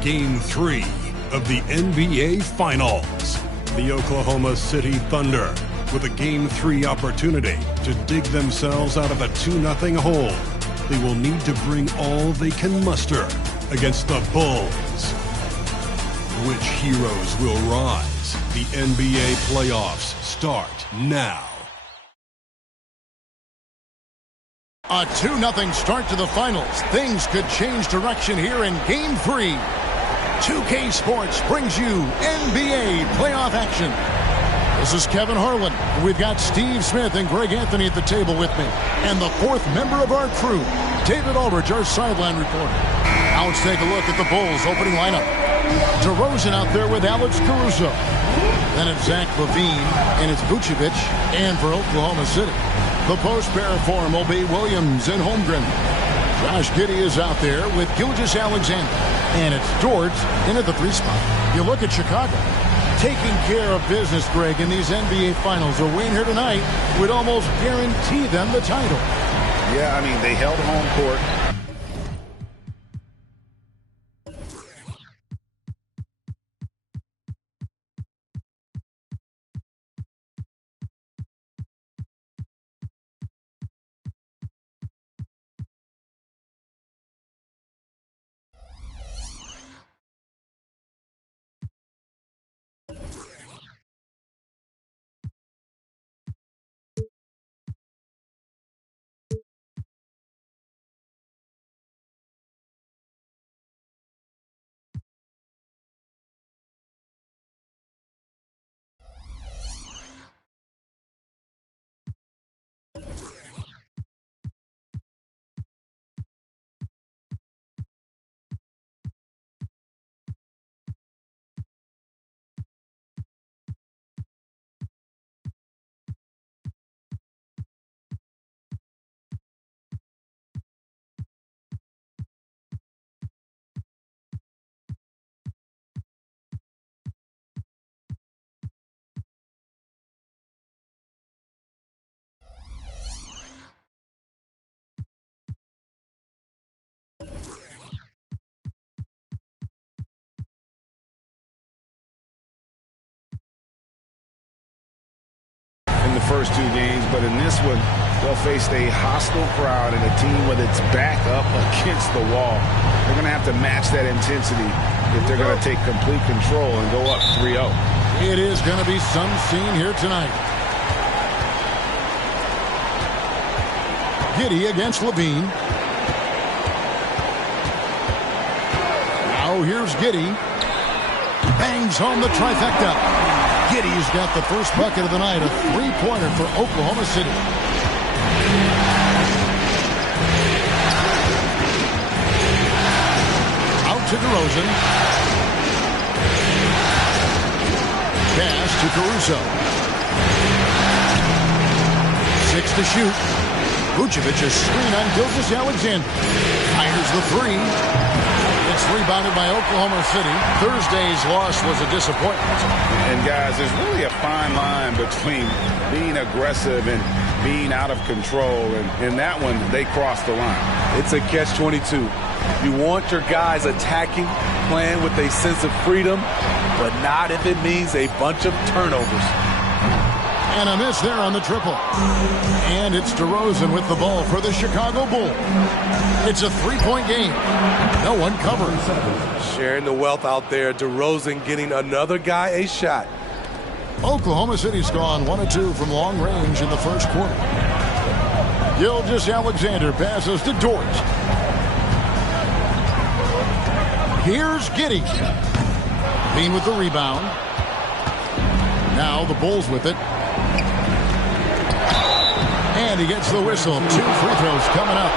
Game 3 of the NBA Finals. The Oklahoma City Thunder with a Game 3 opportunity to dig themselves out of a 2-0 hole. They will need to bring all they can muster against the Bulls. Which heroes will rise? The NBA playoffs start now. A 2-0 start to the finals. Things could change direction here in Game 3. 2K Sports brings you NBA playoff action. This is Kevin Harlan. We've got Steve Smith and Greg Anthony at the table with me. And the fourth member of our crew, David Aldridge, our sideline reporter. Now let's take a look at the Bulls opening lineup. DeRozan out there with Alex Caruso. Then it's Zach LaVine, and it's Vucevic, and for Oklahoma City, the post pair form will be Williams and Holmgren. Josh Giddey is out there with Gilgeous-Alexander. And it's Dort in at the 3 spot. You look at Chicago. Taking care of business, Greg, in these NBA Finals. A win here tonight would almost guarantee them the title. Yeah, I mean, they held home court. In the first 2 games, but in this one, they'll face a hostile crowd and a team with its back up against the wall. They're going to have to match that intensity if they're going to take complete control and go up 3-0. It is going to be some scene here tonight. Giddey against LaVine. Now here's Giddey. Bangs home the trifecta. Giddey's got the first bucket of the night, a 3-pointer for Oklahoma City. Out to DeRozan. Pass to Caruso. 6 to shoot. Vucevic a screen on Gilgeous-Alexander. Fires the 3. It's rebounded by Oklahoma City. Thursday's loss was a disappointment. And guys, there's really a fine line between being aggressive and being out of control. And in that one, they crossed the line. It's a catch-22. You want your guys attacking, playing with a sense of freedom, but not if it means a bunch of turnovers. And a miss there on the triple. And it's DeRozan with the ball for the Chicago Bulls. It's a 3-point game. No one covers. Sharing the wealth out there. DeRozan getting another guy a shot. Oklahoma City's gone 1 of 2 from long range in the first quarter. Gilgeous-Alexander passes to Dort. Here's Giddey. Bean with the rebound. Now the Bulls with it. And he gets the whistle. 2 free throws coming up.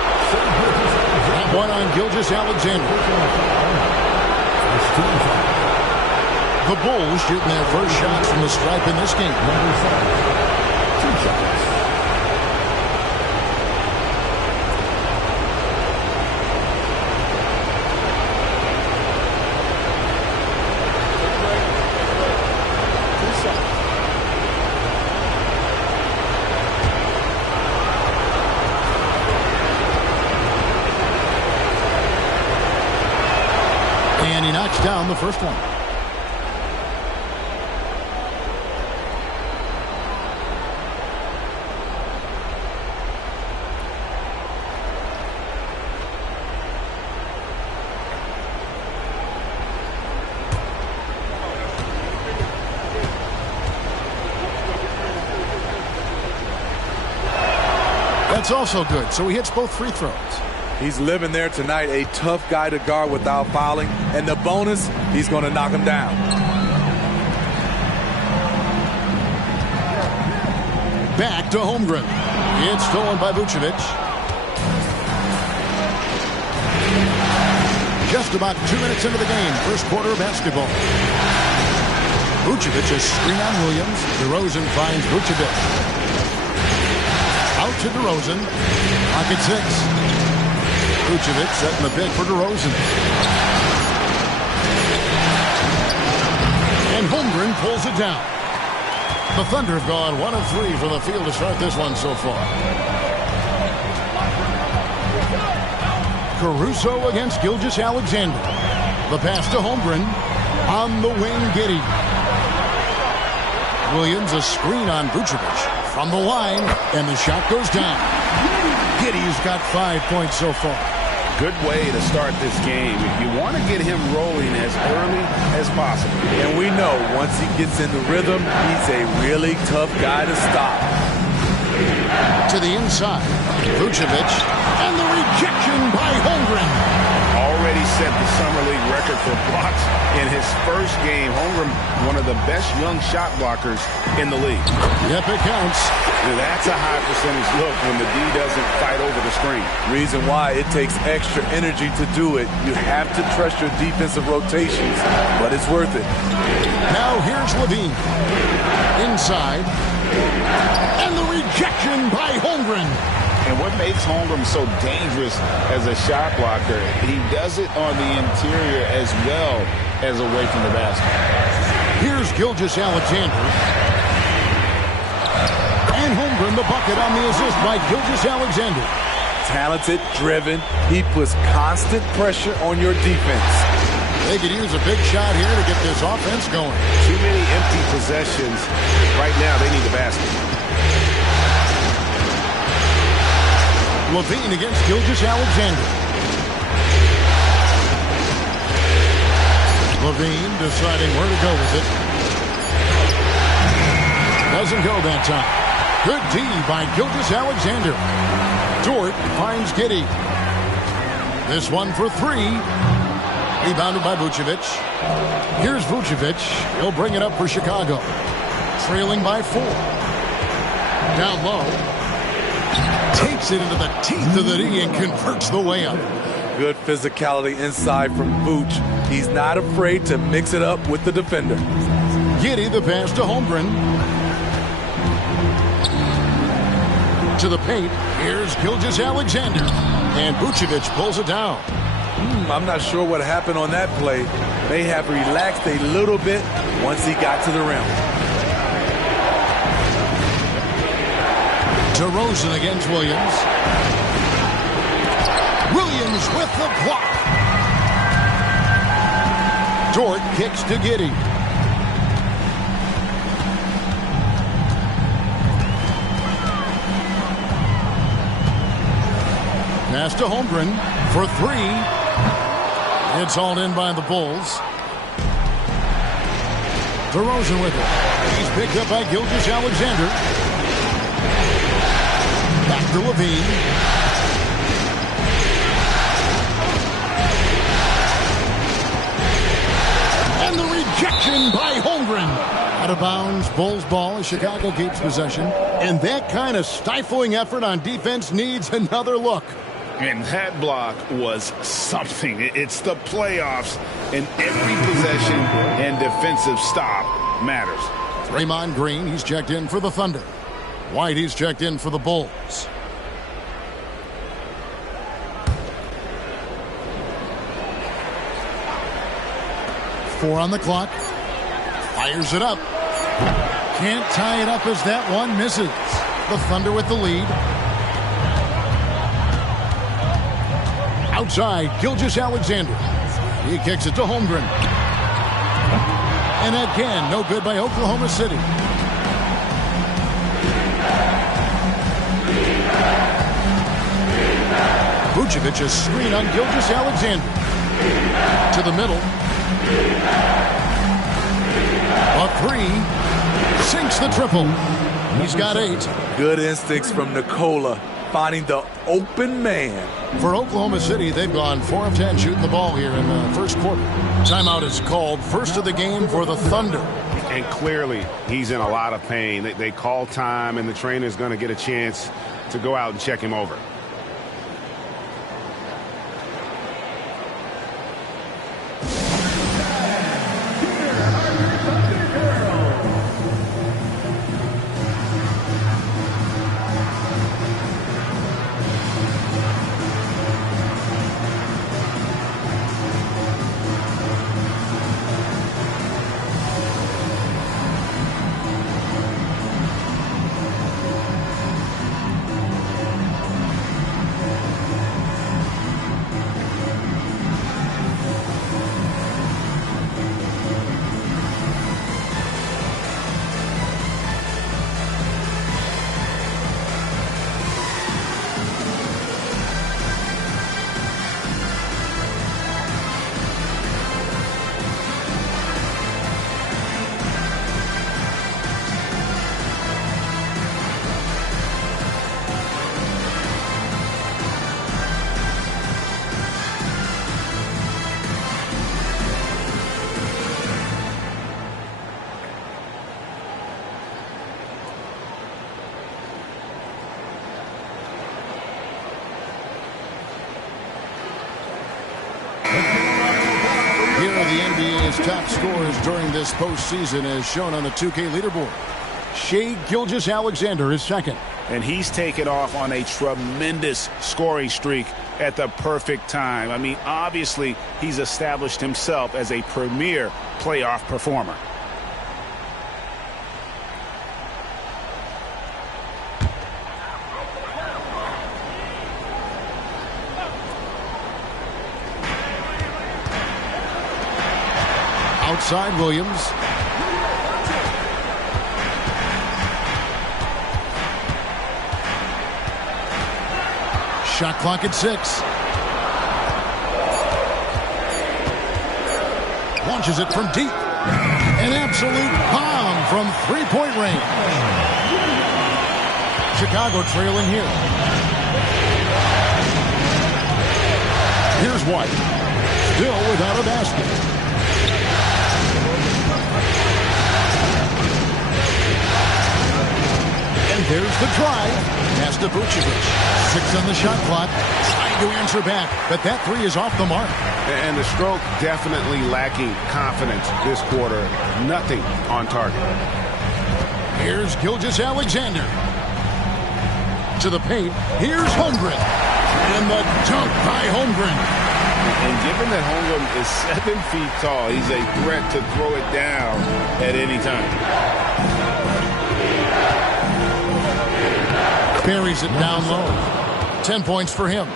That one on Gilgeous-Alexander. The Bulls shooting their first shots from the stripe in this game. Number 7. 2 shots. And he knocks down the first one. That's also good, so he hits both free throws. He's living there tonight, a tough guy to guard without fouling. And the bonus, he's going to knock him down. Back to Holmgren. It's stolen by Vucevic. Just about 2 minutes into the game, first quarter of basketball. Vucevic is screen on Williams. DeRozan finds Vucevic. Out to DeRozan. Pocket 6. Vucevic setting the pick for DeRozan. And Holmgren pulls it down. The Thunder have gone 1 of 3 from the field to start this one so far. Caruso against Gilgeous-Alexander. The pass to Holmgren. On the wing, Giddey. Williams a screen on Vucevic. From the line, and the shot goes down. Giddey's got 5 points so far. Good way to start this game. You want to get him rolling as early as possible. And we know once he gets in the rhythm, he's a really tough guy to stop. To the inside, Vucevic, and the rejection by Holmgren. Already set the Summer League record for blocks in his first game. Holmgren, one of the best young shot blockers in the league. Yep, it counts. And that's a high percentage look when the D doesn't fight over the screen. Reason why it takes extra energy to do it. You have to trust your defensive rotations, but it's worth it. Now here's Levine. Inside. And the rejection by Holmgren. And what makes Holmgren so dangerous as a shot blocker, he does it on the interior as well as away from the basket. Here's Gilgeous-Alexander. And Holmgren the bucket on the assist by Gilgeous-Alexander. Talented, driven. He puts constant pressure on your defense. They could use a big shot here to get this offense going. Too many empty possessions. Right now, they need the basket. Levine against Gilgeous-Alexander. Levine deciding where to go with it. Doesn't go that time. Good D by Gilgeous-Alexander. Dort finds Giddey. This one for 3. Rebounded by Vucevic. Here's Vucevic. He'll bring it up for Chicago. Trailing by 4. Down low. Takes it into the teeth of the D and converts the way up. Good physicality inside from Vooch. He's not afraid to mix it up with the defender. Giddey the pass to Holmgren. To the paint. Here's Gilgeous-Alexander. And Vucevic pulls it down. I'm not sure what happened on that play. May have relaxed a little bit once he got to the rim. DeRozan against Williams. Williams with the block. Dort kicks to Giddey. Pass to Holmgren for 3. It's hauled in by the Bulls. DeRozan with it. He's picked up by Gilgeous-Alexander. Back to Levine. And the rejection by Holmgren. Out of bounds, Bulls ball as Chicago keeps possession. And that kind of stifling effort on defense needs another look. And that block was something. It's the playoffs, and every possession and defensive stop matters. Draymond Green, he's checked in for the Thunder. White, he's checked in for the Bulls. Four on the clock. Fires it up. Can't tie it up as that one misses. The Thunder with the lead. Outside, Gilgeous-Alexander. He kicks it to Holmgren. And again, no good by Oklahoma City. Vucevic's screen on Gilgeous-Alexander. To the middle. A three. Sinks the triple. He's got 8. Good instincts from Nikola, finding the open man. For Oklahoma City, they've gone 4 of 10 shooting the ball here in the first quarter. Timeout is called. First of the game for the Thunder. And clearly, he's in a lot of pain. They call time, and the trainer's going to get a chance to go out and check him over. Top scorers during this postseason as shown on the 2K leaderboard. Shai Gilgeous-Alexander is second. And he's taken off on a tremendous scoring streak at the perfect time. I mean, obviously, he's established himself as a premier playoff performer. Outside Williams. Shot clock at 6. Launches it from deep. An absolute bomb from three-point range. Chicago trailing here. Here's White. Still without a basket. And there's the drive. Pass to Vucevic. 6 on the shot clock. Trying to answer back, but that 3 is off the mark. And the stroke definitely lacking confidence this quarter. Nothing on target. Here's Gilgeous-Alexander. To the paint. Here's Holmgren. And the dunk by Holmgren. And given that Holmgren is 7 feet tall, he's a threat to throw it down at any time. Buries it down low. 10 points for him.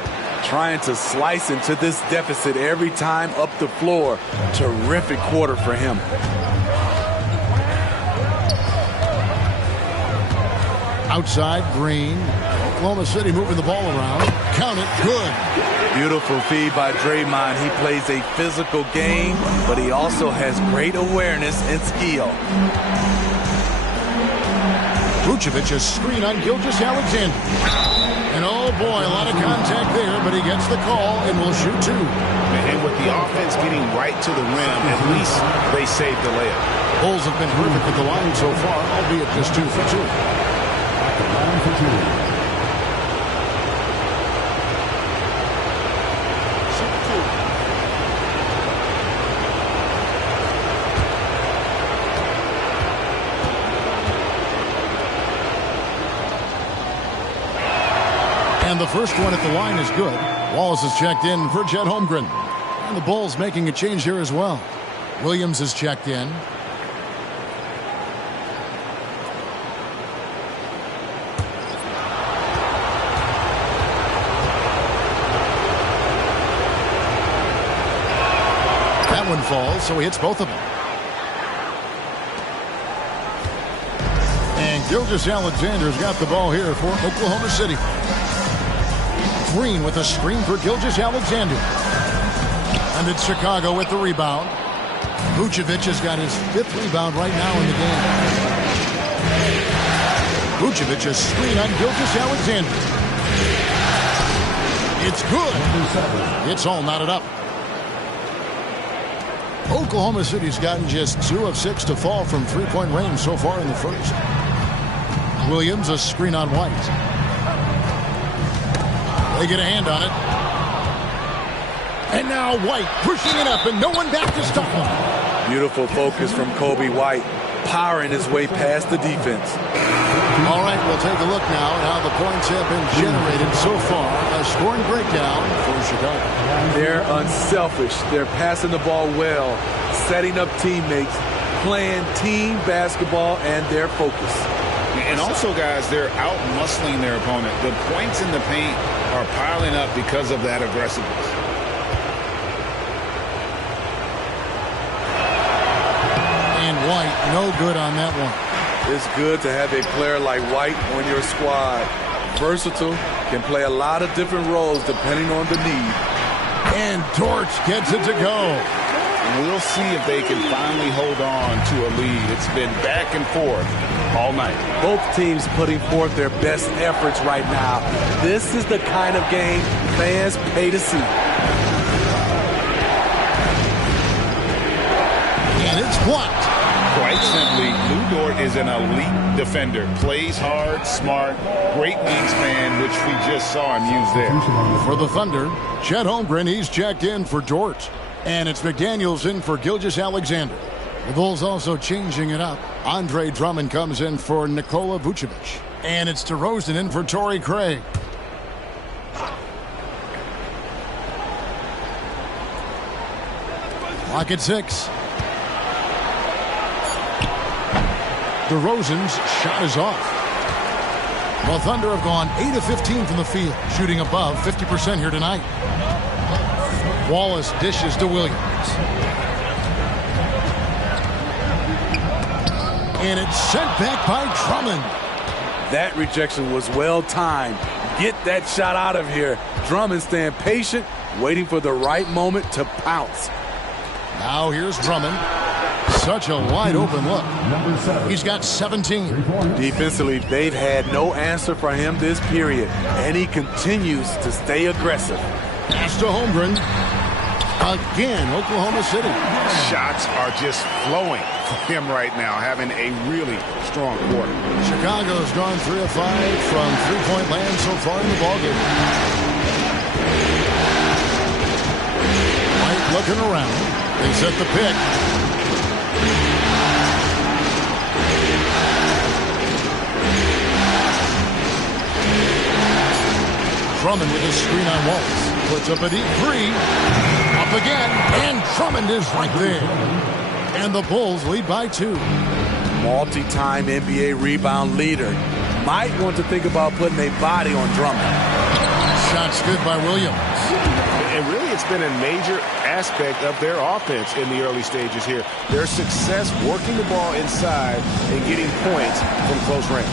Trying to slice into this deficit every time up the floor. Terrific quarter for him. Outside, Green. Oklahoma City moving the ball around. Count it, good. Beautiful feed by Draymond. He plays a physical game, but he also has great awareness and skill. Vucevic's screen on Gilgeous-Alexander. And oh boy, a lot of contact there, but he gets the call and will shoot 2. And with the offense getting right to the rim, at least they saved the layup. Bulls have been perfect at the line so far, albeit just 2 for 2. At the line for 2. And the first one at the line is good. Wallace is checked in for Chet Holmgren. And the Bulls making a change here as well. Williams is checked in. one falls, so he hits both of them. And Gilgeous-Alexander's got the ball here for Oklahoma City. Green with a screen for Gilgeous-Alexander. And it's Chicago with the rebound. Vucevic has got his 5th rebound right now in the game. Vucevic a screen on Gilgeous-Alexander. It's good. It's all knotted up. Oklahoma City's gotten just 2 of 6 to fall from three-point range so far in the first. Williams a screen on White. They get a hand on it. And now White pushing it up and no one back to stop him. Beautiful focus from Kobe White, powering his way past the defense. All right, we'll take a look now at how the points have been generated so far. A scoring breakdown for Chicago. They're unselfish. They're passing the ball well, setting up teammates, playing team basketball, and their focus. And also, guys, they're out-muscling their opponent. The points in the paint are piling up because of that aggressiveness. And White, no good on that one. It's good to have a player like White on your squad. Versatile, can play a lot of different roles depending on the need. And Dort gets it to go. We'll see if they can finally hold on to a lead. It's been back and forth all night. Both teams putting forth their best efforts right now. This is the kind of game fans pay to see. And it's blocked. Quite simply, Lou Dort is an elite defender. Plays hard, smart, great wingspan, which we just saw him use there. For the Thunder, Chet Holmgren, he's checked in for Dort. And it's McDaniels in for Gilgeous-Alexander. The Bulls also changing it up. Andre Drummond comes in for Nikola Vucevic. And it's DeRozan in for Torrey Craig. Clock at 6. DeRozan's shot is off. The Thunder have gone 8 of 15 from the field, shooting above 50% here tonight. Wallace dishes to Williams. And it's sent back by Drummond. That rejection was well timed. Get that shot out of here. Drummond staying patient, waiting for the right moment to pounce. Now here's Drummond. Such a wide open look. He's got 17. Defensively, they've had no answer for him this period, and he continues to stay aggressive. Pass to Holmgren. Again, Oklahoma City. Shots are just flowing for him right now, having a really strong quarter. Chicago's gone 3 of 5 from three-point land so far in the ballgame. White looking around. They set the pick. Drummond with his screen on Wallace. Puts up a deep 3. Up again. And Drummond is right there. And the Bulls lead by 2. Multi-time NBA rebound leader. Might want to think about putting a body on Drummond. Shots good by Williams. And really, it's been a major aspect of their offense in the early stages here. Their success working the ball inside and getting points from close range.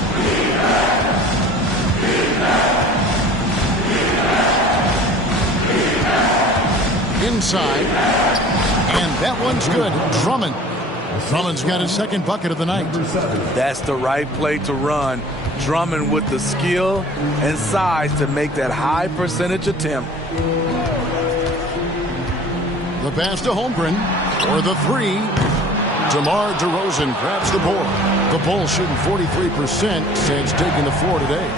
Inside. And that one's good. Drummond. Drummond's got his second bucket of the night. That's the right play to run. Drummond with the skill and size to make that high percentage attempt. The pass to Holmgren for the 3. DeMar DeRozan grabs the board. The Bulls shooting 43% since taking the floor today.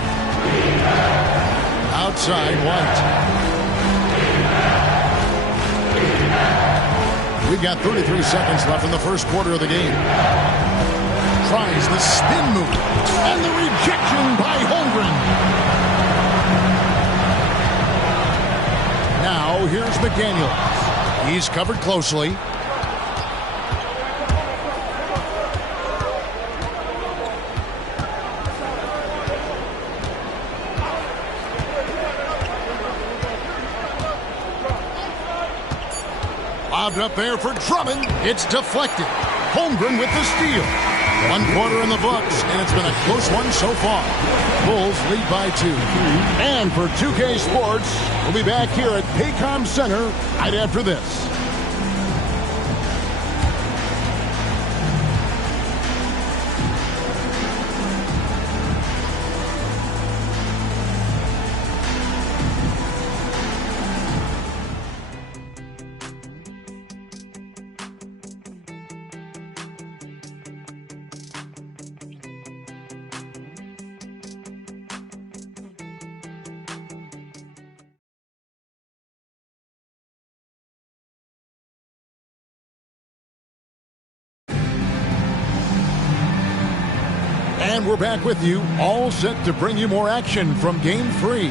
Outside, White. We've got 33 seconds left in the first quarter of the game. Tries the spin move. And the rejection by Holmgren. Now here's McDaniels. He's covered closely. Lobbed up there for Drummond. It's deflected. Holmgren with the steal. 1 quarter in the books, and it's been a close one so far. Bulls lead by 2. And for 2K Sports, we'll be back here at Paycom Center right after this. And we're back with you, all set to bring you more action from Game 3.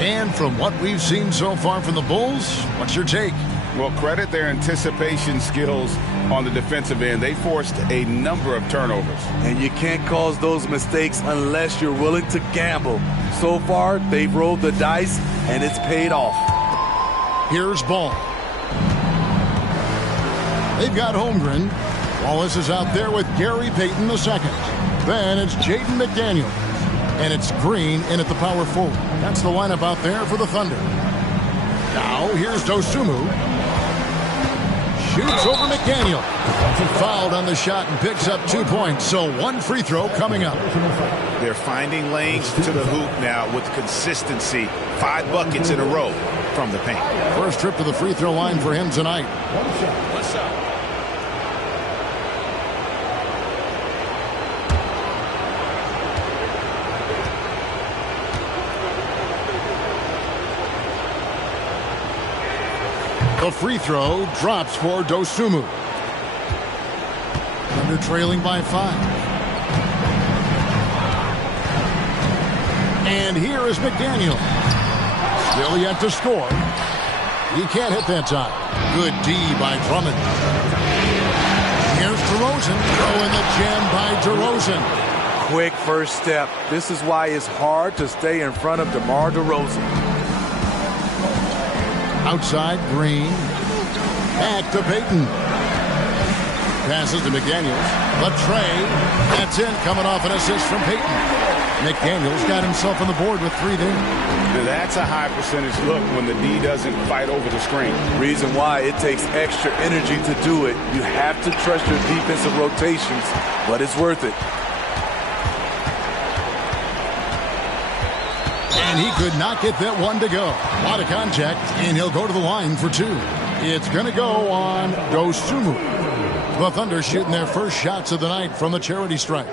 And from what we've seen so far from the Bulls, what's your take? Well, credit their anticipation skills on the defensive end. They forced a number of turnovers. And you can't cause those mistakes unless you're willing to gamble. So far, they've rolled the dice, and it's paid off. Here's Ball. They've got Holmgren. Wallace is out there with Gary Payton II. Then it's Jaden McDaniel. And it's Green in at the power forward. That's the lineup out there for the Thunder. Now here's Dosunmu. Shoots over McDaniel. Fouled on the shot and picks up 2 points. So 1 free throw coming up. They're finding lanes to the hoop now with consistency. 5 buckets in a row from the paint. First trip to the free throw line for him tonight. What's up? The free throw drops for Dosunmu. Under trailing by 5. And here is McDaniel. Still yet to score. He can't hit that time. Good D by Drummond. Here's DeRozan. Throwing the jam by DeRozan. Quick first step. This is why it's hard to stay in front of DeMar DeRozan. Outside, Green. Back to Payton. Passes to McDaniels. The tray. That's in. Coming off an assist from Payton. McDaniels got himself on the board with 3 there. That's a high percentage look when the D doesn't fight over the screen. Reason why it takes extra energy to do it. You have to trust your defensive rotations, but it's worth it. And he could not get that one to go. A lot of contact, and he'll go to the line for 2. It's going to go on Dosunmu. The Thunder shooting their first shots of the night from the charity stripe.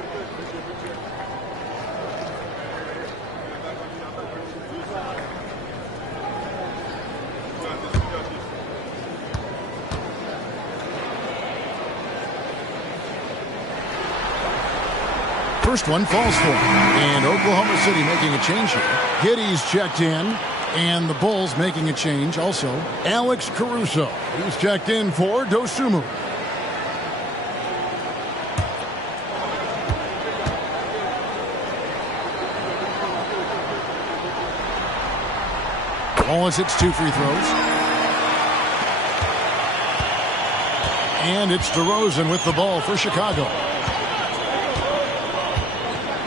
First one falls for him. And Oklahoma City making a change here. Giddey's checked in. And the Bulls making a change also. Alex Caruso. He's checked in for Dosunmu. Wallace hits 2 free throws. And it's DeRozan with the ball for Chicago.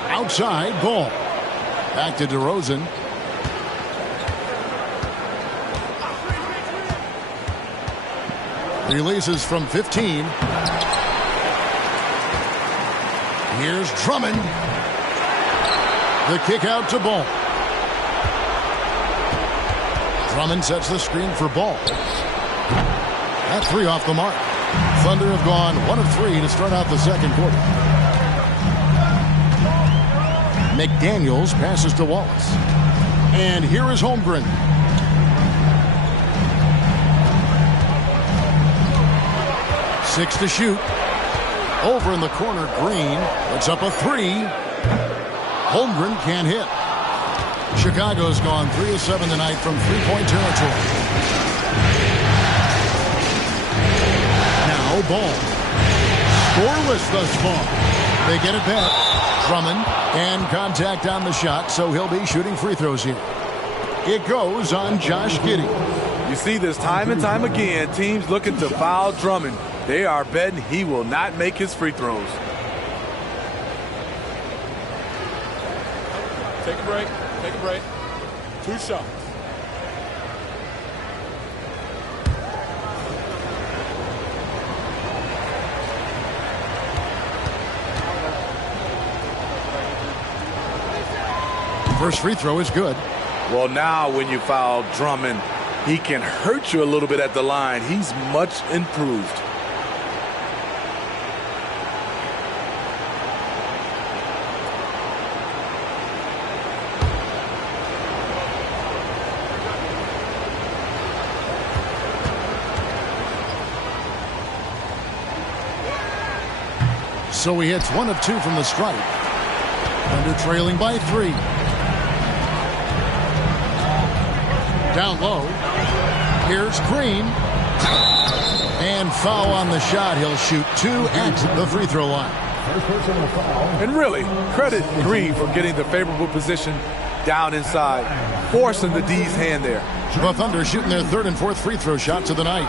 Outside, Ball. Back to DeRozan. Releases from 15. Here's Drummond. The kick out to Ball. Drummond sets the screen for Ball. That 3 off the mark. Thunder have gone 1 of 3 to start out the second quarter. McDaniels passes to Wallace. And here is Holmgren. Six to shoot. Over in the corner, Green puts up a 3. Holmgren can't hit. Chicago's gone 3 of 7 tonight from 3-point territory. Now Ball. Scoreless thus far. They get it back. Drummond and contact on the shot, so he'll be shooting free throws here. It goes on Josh Giddey. You see this time and time again, teams looking to foul Drummond. They are betting he will not make his free throws. Take a break. Take a break. 2 shots. First free throw is good. Well, now when you foul Drummond, he can hurt you a little bit at the line. He's much improved. So he hits 1 of 2 from the stripe. Thunder trailing by 3. Down low. Here's Green. And foul on the shot. He'll shoot 2 at the free throw line. And really, credit Green for getting the favorable position down inside, forcing the D's hand there. The Thunder shooting their 3rd and 4th free throw shots of the night.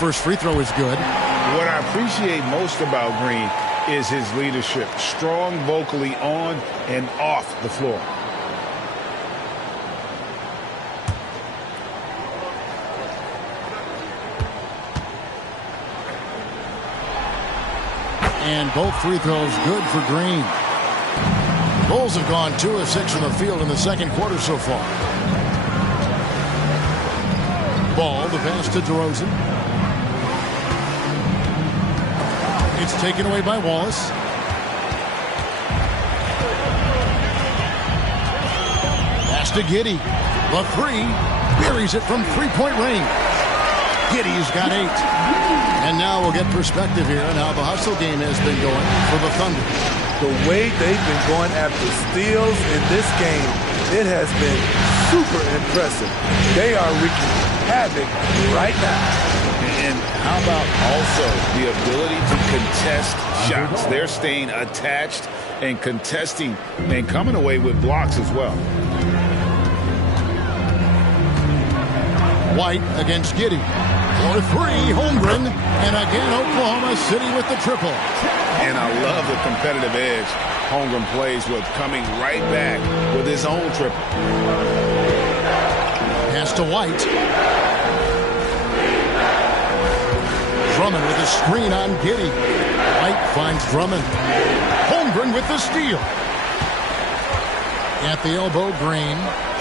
First free throw is good. What I appreciate most about Green is his leadership. Strong vocally on and off the floor. And both free throws good for Green. Bulls have gone 2 of 6 from the field in the second quarter so far. Ball, the pass to DeRozan. It's taken away by Wallace. Pass to Giddey. The 3. Buries it from 3-point range. Giddey's got 8. And now we'll get perspective here on how the hustle game has been going for the Thunder. The way they've been going after steals in this game, it has been super impressive. They are wreaking havoc right now. And how about also the ability to contest shots? They're staying attached and contesting and coming away with blocks as well. White against Giddey. For 3, Holmgren. And again, Oklahoma City with the triple. And I love the competitive edge Holmgren plays with, coming right back with his own triple. Pass to White. Drummond with a screen on Giddey. White finds Drummond. Holmgren with the steal. At the elbow, Green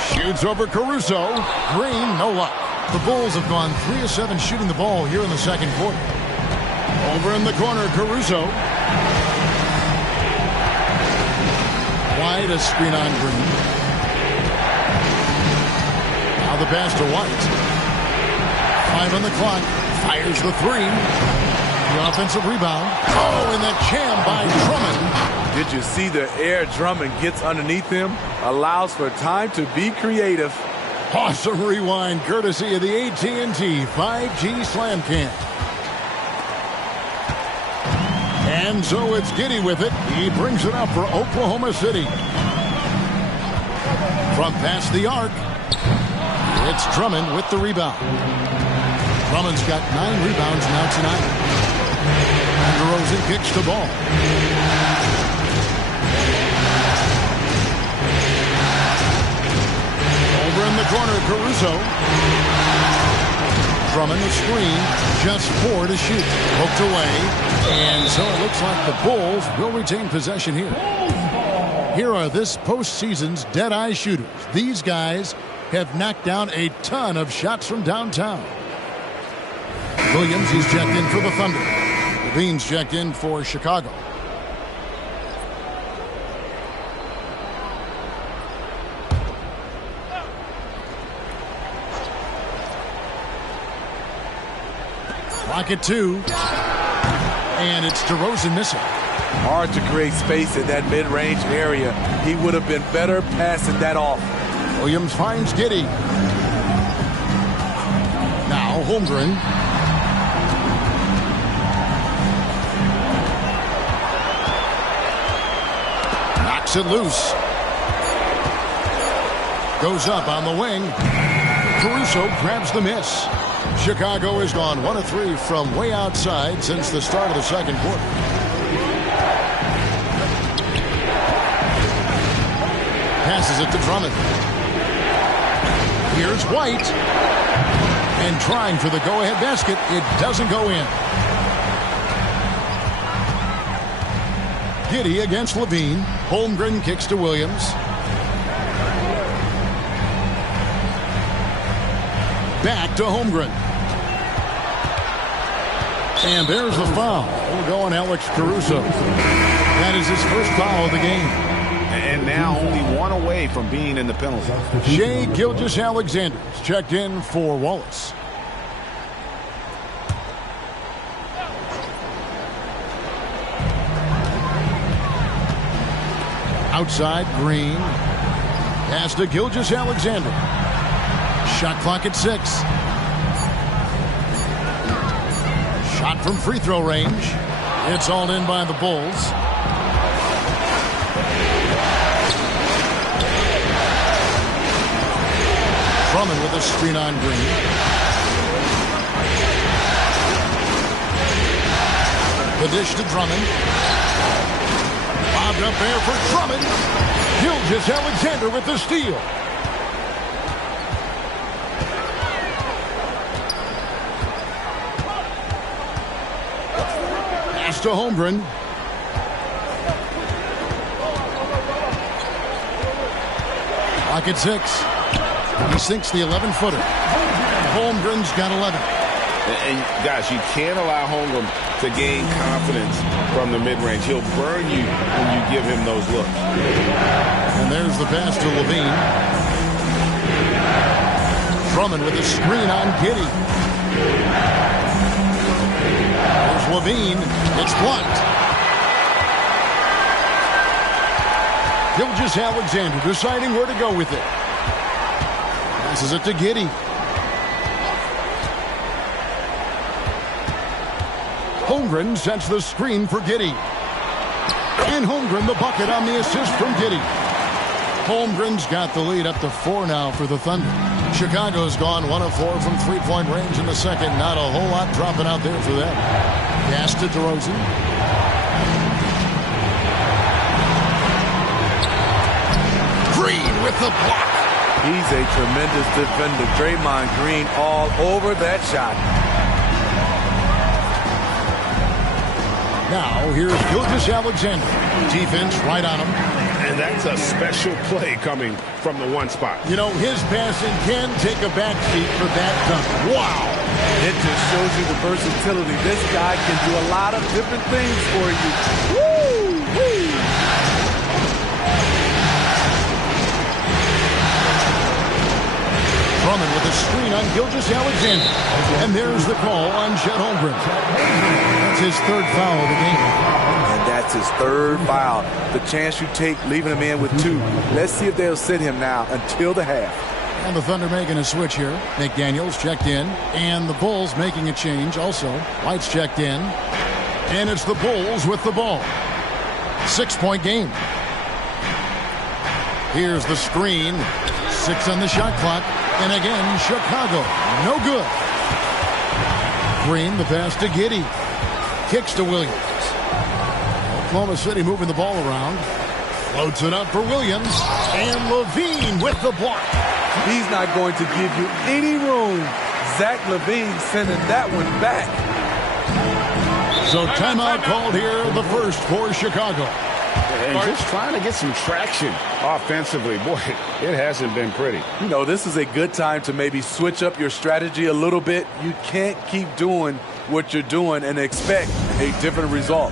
shoots over Caruso. Green, no luck. The Bulls have gone 3 of 7 shooting the ball here in the second quarter. Over in the corner, Caruso. White, a screen on Green. Now the pass to White. 5 on the clock. Fires the 3. The offensive rebound. Oh, and the jam by Drummond. Did you see the air Drummond gets underneath him? Allows for time to be creative. Awesome rewind courtesy of the AT&T 5G Slam Cam. And so it's Giddey with it. He brings it up for Oklahoma City. From past the arc, it's Drummond with the rebound. Drummond's got 9 rebounds now tonight. And DeRozan kicks the ball. Over in the corner, Caruso. Drummond the screen, just 4 to shoot. Poked away. And so it looks like the Bulls will retain possession here. Here are this postseason's dead-eye shooters. These guys have knocked down a ton of shots from downtown. Williams, he's checked in for the Thunder. Levine's checked in for Chicago. Clock at 2. And it's DeRozan missing. Hard to create space in that mid-range area. He would have been better passing that off. Williams finds Giddey. Now Now Holmgren. Knocks it loose. Goes up on the wing. Caruso grabs the miss. Chicago has gone 1 of 3 from way outside since the start of the second quarter. Passes it to Drummond. Here's White. And trying for the go-ahead basket. It doesn't go in. Giddey against Levine. Holmgren kicks to Williams. Back to Holmgren. And there's the foul. We'll go on Alex Caruso. That is his first foul of the game. And now only 1 away from being in the penalty. Shai Gilgeous-Alexander checked in for Wallace. Outside, Green. Pass to Gilgeous-Alexander. Shot clock at 6. Shot from free throw range. It's all in by the Bulls. Drummond with a screen on Green. The dish to Drummond. Bobbed up there for Drummond. Gilgeous-Alexander with the steal. Pass to Holmgren. Clock at 6. He sinks the 11-footer. Holmgren's got 11. And guys, you can't allow Holmgren to gain confidence from the mid-range. He'll burn you when you give him those looks. And there's the pass to Levine. Drummond with a screen on Giddey. There's Levine. It's blocked. Gilgeous-Alexander deciding where to go with it. Passes it to Giddey. Holmgren sets the screen for Giddey. And Holmgren the bucket on the assist from Giddey. Holmgren's got the lead up to 4 now for the Thunder. Chicago's gone 1 of 4 from three-point range in the second. Not a whole lot dropping out there for them. Pass to DeRozan. Green with the block. He's a tremendous defender. Draymond Green all over that shot. Now, here's Gilgeous-Alexander. Defense right on him. And that's a special play coming from the 1 spot. You know, his passing can take a back seat for that dunk. Wow. It just shows you the versatility. This guy can do a lot of different things for you. Woo! Drummond with a screen on Gilgeous-Alexander. And there's the call on Chet Holmgren. That's his 3rd foul of the game. And that's his 3rd foul. The chance you take leaving him in with 2. Let's see if they'll sit him now until the half. And the Thunder making a switch here. McDaniels checked in. And the Bulls making a change also. White's checked in. And it's the Bulls with the ball. 6-point game. Here's the screen. 6 on the shot clock. And again, Chicago. No good. Green, the pass to Giddey. Kicks to Williams. Oklahoma City moving the ball around. Floats it up for Williams. And Levine with the block. He's not going to give you any room. Zach LaVine sending that one back. So timeout called here, the first for Chicago. And just trying to get some traction offensively. Boy, it hasn't been pretty. You know, this is a good time to maybe switch up your strategy a little bit. You can't keep doing what you're doing and expect a different result.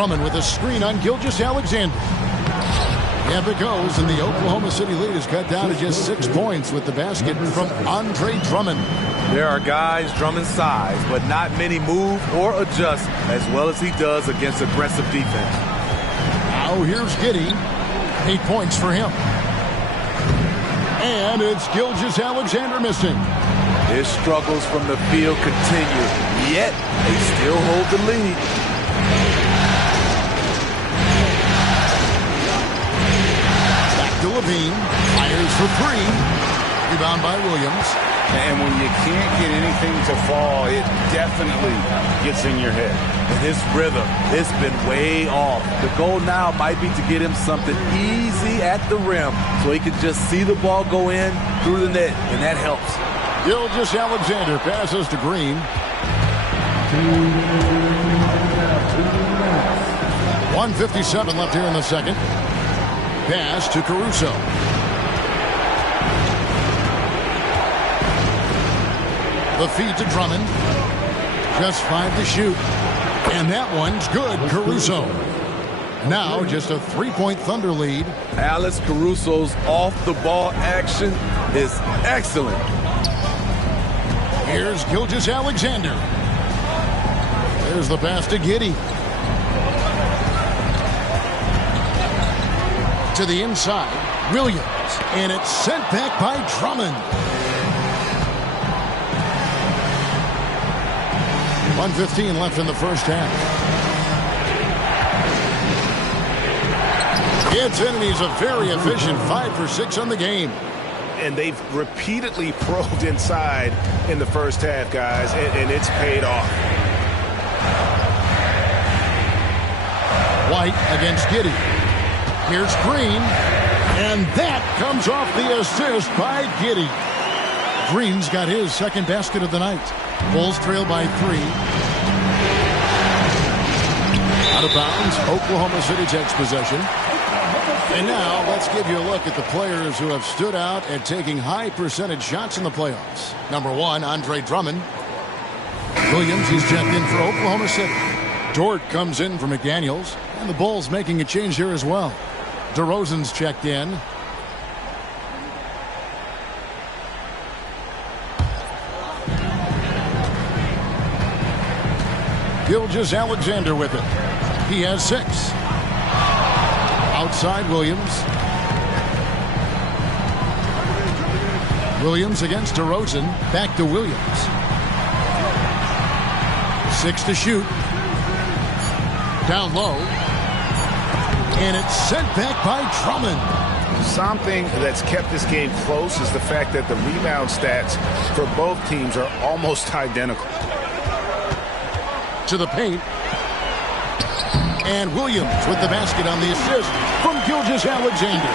Drummond with a screen on Gilgeous-Alexander. Up it goes, and the Oklahoma City lead is cut down to just 6 points with the basket from Andre Drummond. There are guys Drummond's size, but not many move or adjust as well as he does against aggressive defense. Now here's Giddey. 8 points for him. And it's Gilgeous-Alexander missing. His struggles from the field continue, yet they still hold the lead. Back to Levine. Fires for 3. Rebound by Williams. And when you can't get anything to fall, it definitely gets in your head. And his rhythm, it's been way off. The goal now might be to get him something easy at the rim so he can just see the ball go in through the net, and that helps. Gilgeous-Alexander passes to Green. 1:57 left here in the second. Pass to Caruso. The feed to Drummond. Just 5 to shoot. And that one's good, Caruso. Now just a 3-point Thunder lead. Alex Caruso's off-the-ball action is excellent. Here's Gilgeous-Alexander. There's the pass to Giddey. To the inside, Williams. And it's sent back by Drummond. 1:15 left in the first half. It's in, and he's a very efficient 5 for 6 on the game. And they've repeatedly probed inside in the first half, guys, and it's paid off. White against Giddey. Here's Green, and that comes off the assist by Giddey. Green's got his second basket of the night. Bulls trail by 3. Out of bounds, Oklahoma City takes possession. And now let's give you a look at the players who have stood out at taking high percentage shots in the playoffs. Number 1, Andre Drummond. Williams, he's checked in for Oklahoma City. Dort comes in for McDaniels, and the Bulls making a change here as well. DeRozan's checked in. Gilgeous-Alexander with it. He has 6. Outside Williams. Williams against DeRozan. Back to Williams. 6 to shoot. Down low. And it's sent back by Drummond. Something that's kept this game close is the fact that the rebound stats for both teams are almost identical. To the paint. And Williams with the basket on the assist from Gilgeous-Alexander.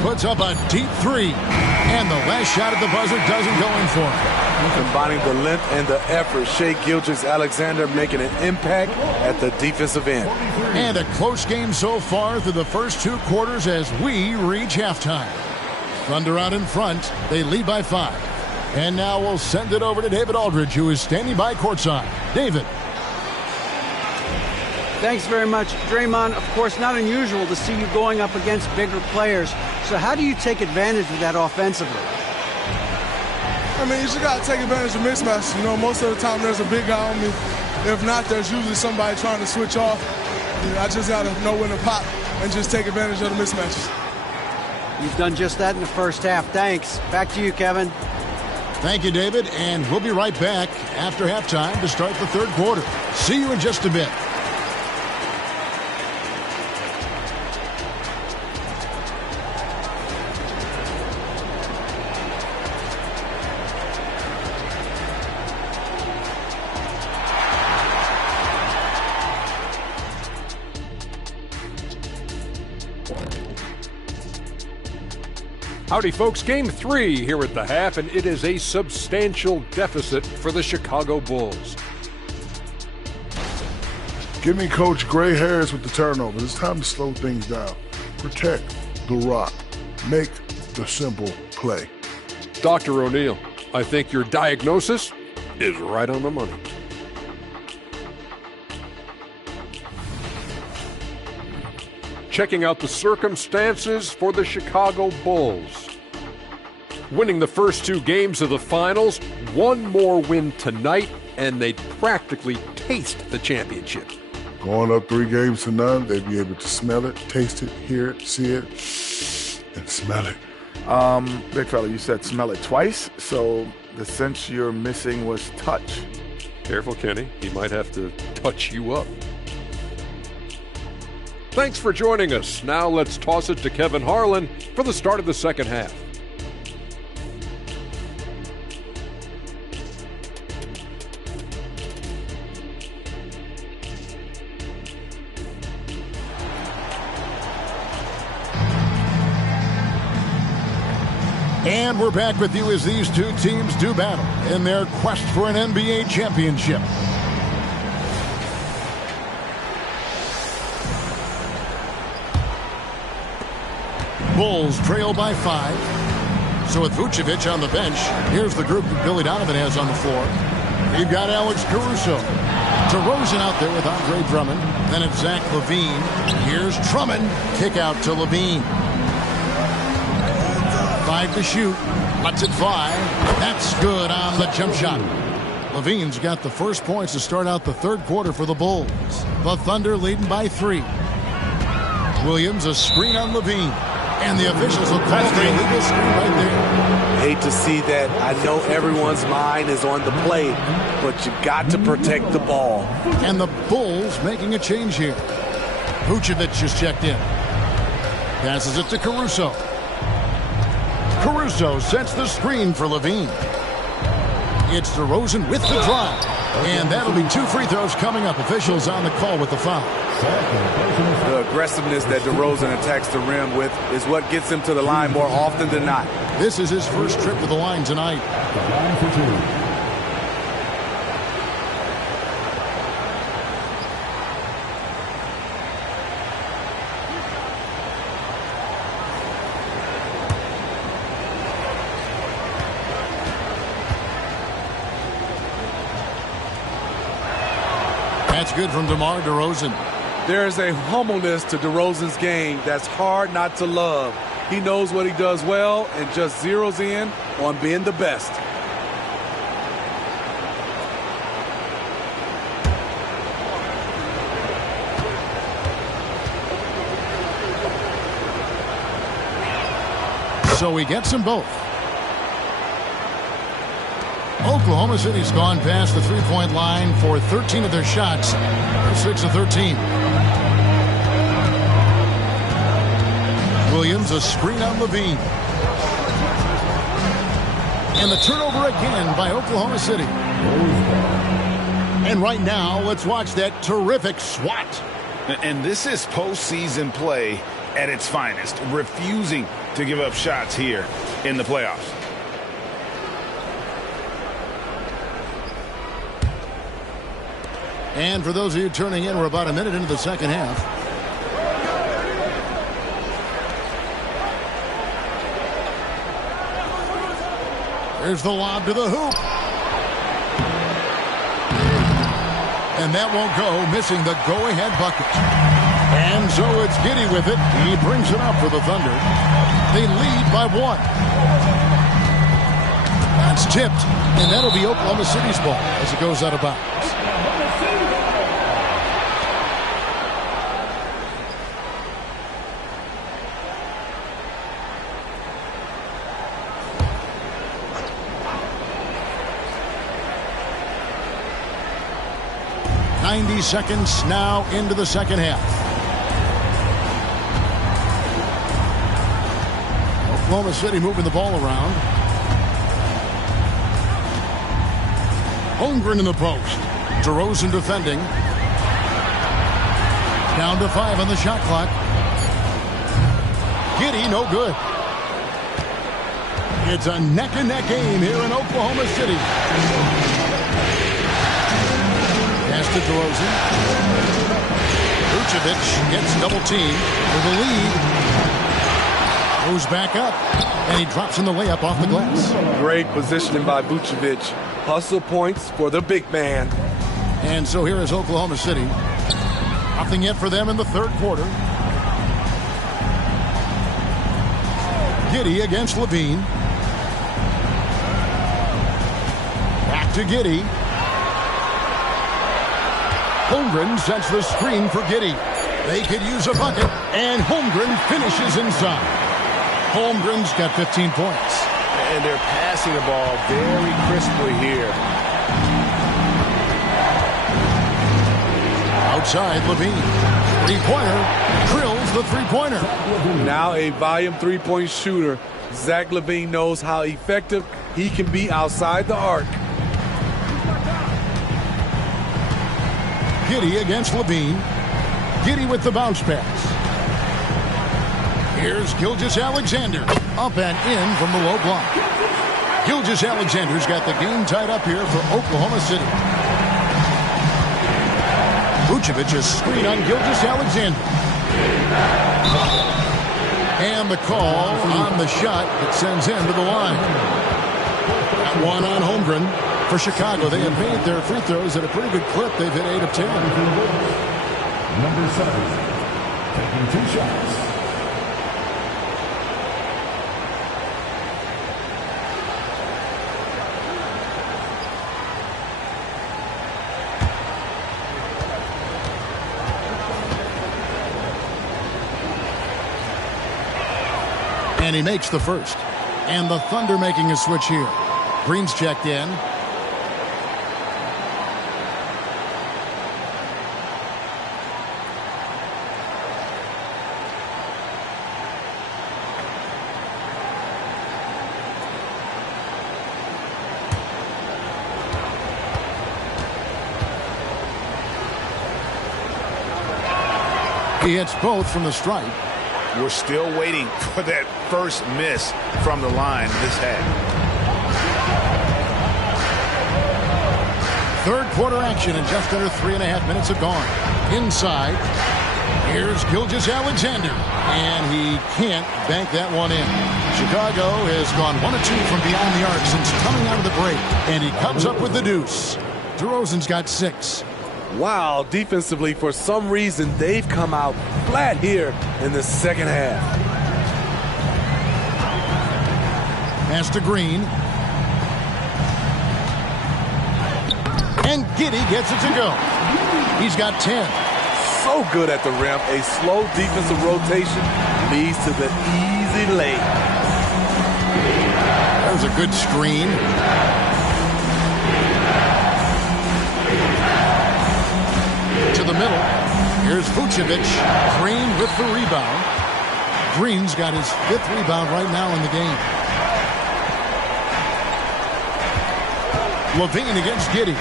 Puts up a deep 3. And the last shot at the buzzer doesn't go in for him. Combining the length and the effort, Shai Gilgeous-Alexander making an impact at the defensive end. And a close game so far through the first 2 quarters as we reach halftime. Thunder out in front. They lead by 5. And now we'll send it over to David Aldridge, who is standing by courtside. David. Thanks very much, Draymond. Of course, not unusual to see you going up against bigger players. So how do you take advantage of that offensively? I mean, you just got to take advantage of mismatches. You know, most of the time there's a big guy on me. If not, there's usually somebody trying to switch off. You know, I just got to know when to pop and just take advantage of the mismatches. You've done just that in the first half. Thanks. Back to you, Kevin. Thank you, David. And we'll be right back after halftime to start the third quarter. See you in just a bit. Howdy, folks. Game 3 here at the half, and it is a substantial deficit for the Chicago Bulls. Give me Coach gray hairs with the turnovers. It's time to slow things down. Protect the rock. Make the simple play. Dr. O'Neill, I think your diagnosis is right on the money. Checking out the circumstances for the Chicago Bulls. Winning the first 2 games of the finals, one more win tonight, and they'd practically taste the championship. Going up 3 games to none, they'd be able to smell it, taste it, hear it, see it, and smell it. Big fella, you said smell it twice, so the sense you're missing was touch. Careful, Kenny. He might have to touch you up. Thanks for joining us. Now let's toss it to Kevin Harlan for the start of the second half. And we're back with you as these 2 teams do battle in their quest for an NBA championship. Bulls trail by 5. So with Vucevic on the bench, here's the group that Billy Donovan has on the floor. You've got Alex Caruso. DeRozan out there with Andre Drummond. Then it's Zach LaVine. Here's Drummond. Kick out to LaVine. 5 to shoot. Lets it fly. That's good on the jump shot. LaVine's got the first points to start out the third quarter for the Bulls. The Thunder leading by 3. Williams, a screen on LaVine. And the officials will call the illegal screen right there. Hate to see that. I know everyone's mind is on the play, but you got to protect the ball. And the Bulls making a change here. Vucevic just checked in. Passes it to Caruso. Caruso sets the screen for LaVine. It's DeRozan with the drive. And that'll be 2 free throws coming up. Officials on the call with the foul. The aggressiveness that DeRozan attacks the rim with is what gets him to the line more often than not. This is his first trip to the line tonight. That's good from DeMar DeRozan. There is a humbleness to DeRozan's game that's hard not to love. He knows what he does well and just zeroes in on being the best. So he gets them both. Oklahoma City's gone past the three-point line for 13 of their shots. 6 of 13. Williams, a screen on LaVine. And the turnover again by Oklahoma City. And right now, let's watch that terrific swat. And this is postseason play at its finest, refusing to give up shots here in the playoffs. And for those of you turning in, we're about a minute into the second half. There's the lob to the hoop. And that won't go, missing the go-ahead bucket. And so it's Giddey with it. He brings it up for the Thunder. They lead by 1. That's tipped, and that'll be Oklahoma City's ball as it goes out of bounds. Seconds now into the second half. Oklahoma City moving the ball around. Holmgren in the post. DeRozan defending. Down to 5 on the shot clock. Giddey, no good. It's a neck-and-neck game here in Oklahoma City. Pass to DeRozan. Vucevic gets double teamed for the lead. Goes back up, and he drops in the layup off the glass. Great positioning by Vucevic. Hustle points for the big man. And so here is Oklahoma City. Nothing yet for them in the third quarter. Giddey against Levine. Back to Giddey. Holmgren sets the screen for Giddey. They could use a bucket, and Holmgren finishes inside. Holmgren's got 15 points. And they're passing the ball very crisply here. Outside, Levine. Three-pointer. Drills the three-pointer. Now a volume three-point shooter. Zach LaVine knows how effective he can be outside the arc. Giddey against Levine. Giddey with the bounce pass. Here's Gilgeous-Alexander. Up and in from the low block. Gilgeous-Alexander's got the game tied up here for Oklahoma City. Vucevic's screen on Gilgeous-Alexander. And the call on the shot that sends him to the line. That one on Holmgren. For Chicago, they have made their free throws at a pretty good clip. They've hit 8 of 10. Number 7, taking 2 shots. And he makes the first. And the Thunder making a switch here. Green's checked in. He hits both from the stripe. We're still waiting for that first miss from the line this half. Third quarter action and just under 3.5 minutes have gone. Inside, here's Gilgeous-Alexander. And he can't bank that one in. Chicago has gone 1 of 2 from beyond the arc since coming out of the break. And he comes up with the deuce. DeRozan's got 6. Wow, defensively, for some reason, they've come out flat here in the second half. Pass to Green. And Giddey gets it to go. He's got 10. So good at the rim. A slow defensive rotation leads to the easy lay. That was a good screen. To the middle. Here's Vucevic. Green with the rebound. Green's got his 5th rebound right now in the game. Levine against Giddey.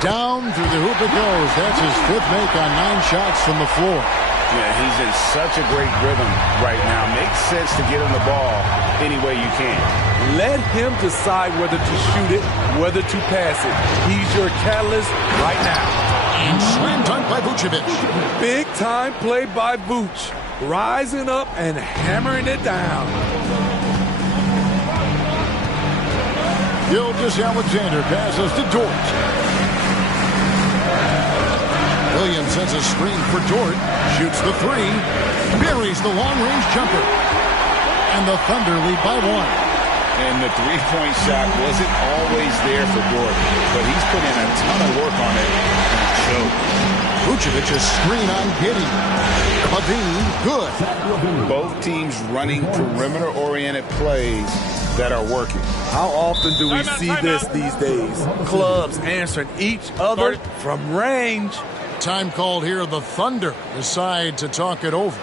Down through the hoop it goes. That's his 5th make on 9 shots from the floor. Yeah, he's in such a great rhythm right now. Makes sense to get him the ball any way you can. Let him decide whether to shoot it, whether to pass it. He's your catalyst right now. And slam dunk by Vucevic. Big time play by Vuce. Rising up and hammering it down. Gilgeous-Alexander passes to Dort. Williams sends a screen for Dort. Shoots the 3. Buries the long-range jumper. And the Thunder lead by 1. And the three-point shot wasn't always there for Dort, but he's put in a ton of work on it, and it showed. Vucevic's screen on Giddey. Levine, good. Both teams running perimeter-oriented plays that are working. How often do we see this these days? Clubs answering each other from range. Time called here. The Thunder decide to talk it over.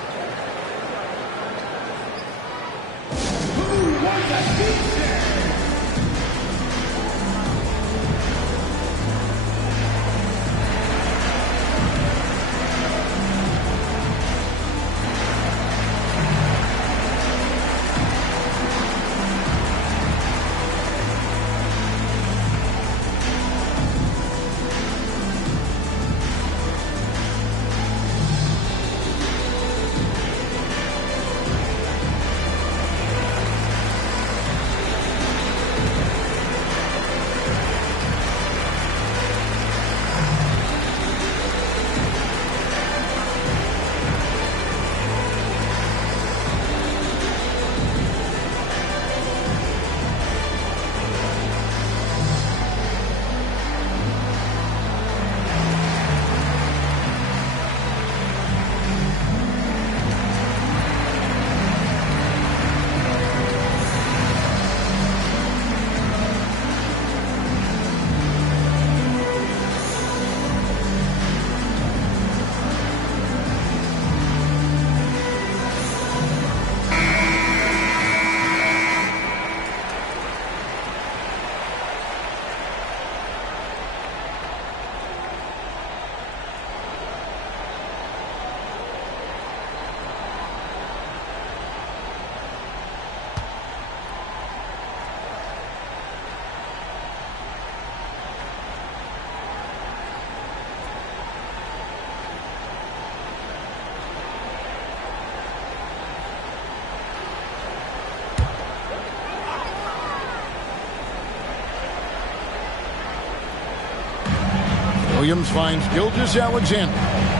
Williams finds Gilgeous-Alexander.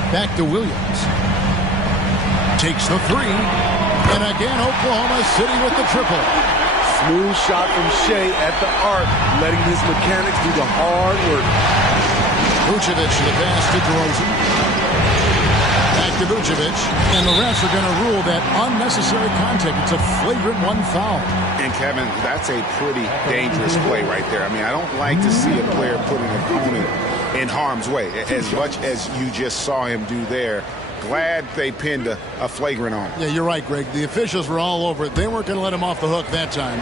Back to Williams. Takes the three. And again, Oklahoma City with the triple. Smooth shot from Shea at the arc, letting his mechanics do the hard work. Vucevic the pass to DeRozan. Back to Vucevic. And the refs are going to rule that unnecessary contact. It's a flagrant one foul. And Kevin, that's a pretty dangerous play right there. I mean, I don't like to see a player put an opponent in harm's way, as much as you just saw him do there. Glad they pinned a flagrant on him. Yeah, you're right, Greg. The officials were all over it. They weren't going to let him off the hook that time.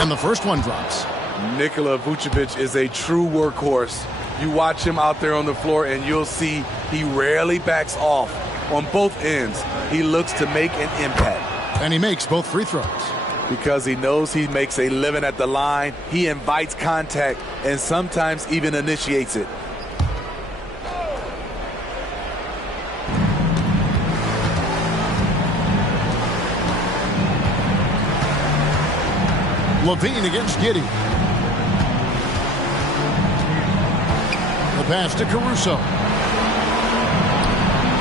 And the first one drops. Nikola Vucevic is a true workhorse. You watch him out there on the floor and you'll see he rarely backs off on both ends. He looks to make an impact. And he makes both free throws. Because he knows he makes a living at the line, he invites contact and sometimes even initiates it. Levine against Giddey. The pass to Caruso.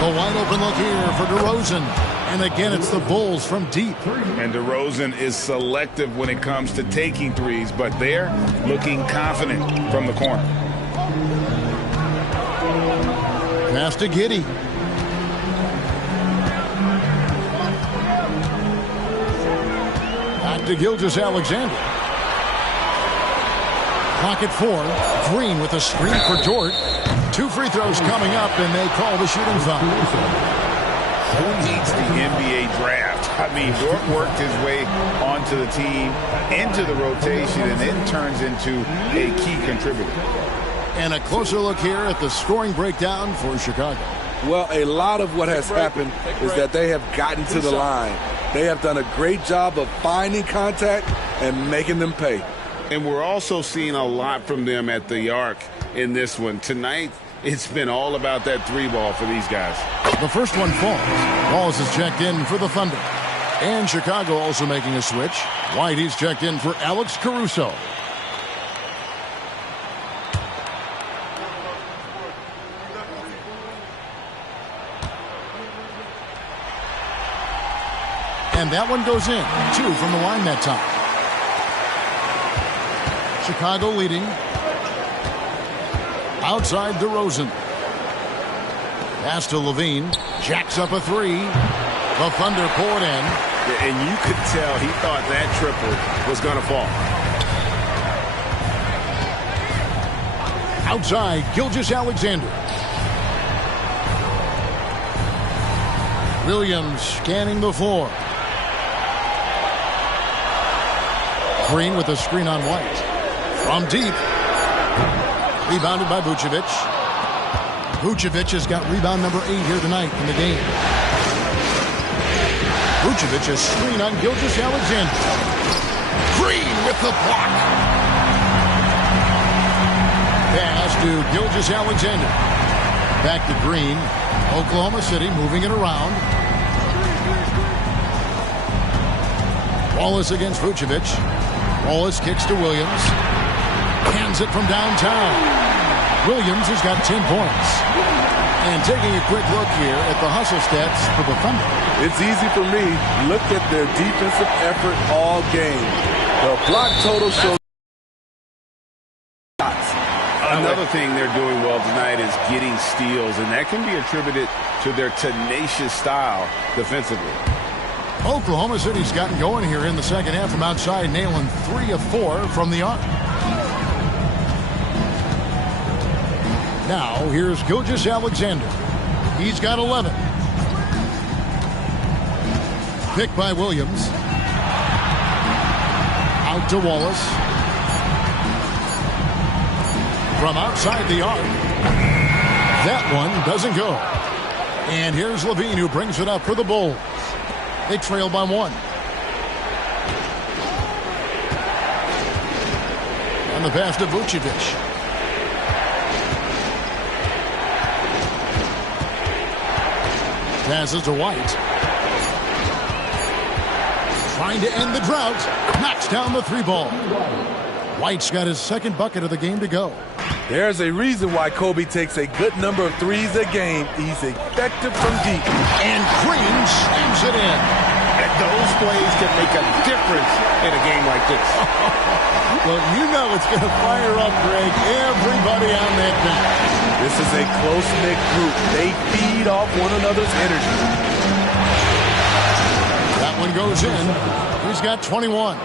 The wide open look here for DeRozan. And again, it's the Bulls from deep. And DeRozan is selective when it comes to taking threes, but they're looking confident from the corner. Pass to Giddey. Back to Gilgeous-Alexander. Clock at 4. Green with a screen for Dort. 2 free throws coming up, and they call the shooting foul. Who needs the NBA draft? I mean, Dort worked his way onto the team, into the rotation, and then turns into a key contributor. And a closer look here at the scoring breakdown for Chicago. Well, a lot of what has happened is that they have gotten to the line. They have done a great job of finding contact and making them pay. And we're also seeing a lot from them at the arc in this one. Tonight, it's been all about that 3-ball for these guys. The first one falls. Wallace is checked in for the Thunder. And Chicago also making a switch. White, he's checked in for Alex Caruso. And that one goes in. 2 from the line that time. Chicago leading. Outside DeRozan. Pass to Levine. Jacks up a 3. The Thunder poured in. And you could tell he thought that triple was going to fall. Outside, Gilgeous-Alexander. Williams scanning the floor. Green with a screen on White. From deep. Rebounded by Vucevic. Vucevic has got rebound number 8 here tonight in the game. Vucevic has screen on Gilgeous-Alexander. Green with the block. Pass to Gilgeous-Alexander. Back to Green. Oklahoma City moving it around. Wallace against Vucevic. Wallace kicks to Williams. Hands it from downtown. Williams has got 10 points. And taking a quick look here at the hustle stats for the Thunder. It's easy for me. Look at their defensive effort all game. The block total shows. Another thing they're doing well tonight is getting steals, and that can be attributed to their tenacious style defensively. Oklahoma City's gotten going here in the second half from outside, nailing 3 of 4 from the arc. Now, here's Gilgeous-Alexander. He's got 11. Picked by Williams. Out to Wallace. From outside the arc. That one doesn't go. And here's Levine, who brings it up for the Bulls. They trail by 1. And the pass to Vucevic. Passes to White. trying to end the drought. Knocks down the three ball. White's got his second bucket of the game to go. There's a reason why Kobe takes a good number of threes a game. He's effective from deep. And Green slams it in. And those plays can make a difference in a game like this. Well, you know it's going to fire up, Greg, everybody on that bench. This is a close-knit group. They feed off one another's energy. That one goes in. He's got 21.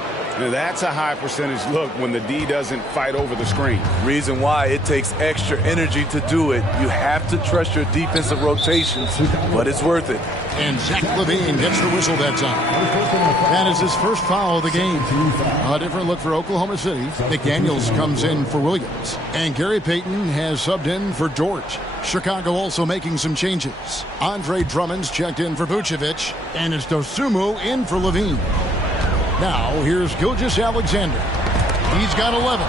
That's a high percentage look when the D doesn't fight over the screen. Reason why it takes extra energy to do it. You have to trust your defensive rotations, but it's worth it. And Zach LaVine gets the whistle that time. That is his first foul of the game. A different look for Oklahoma City. McDaniels comes in for Williams. And Gary Payton has subbed in for George. Chicago also making some changes. Andre Drummond's checked in for Vucevic. And it's Dosunmu in for LaVine. Now, here's Gilgeous-Alexander. He's got 11.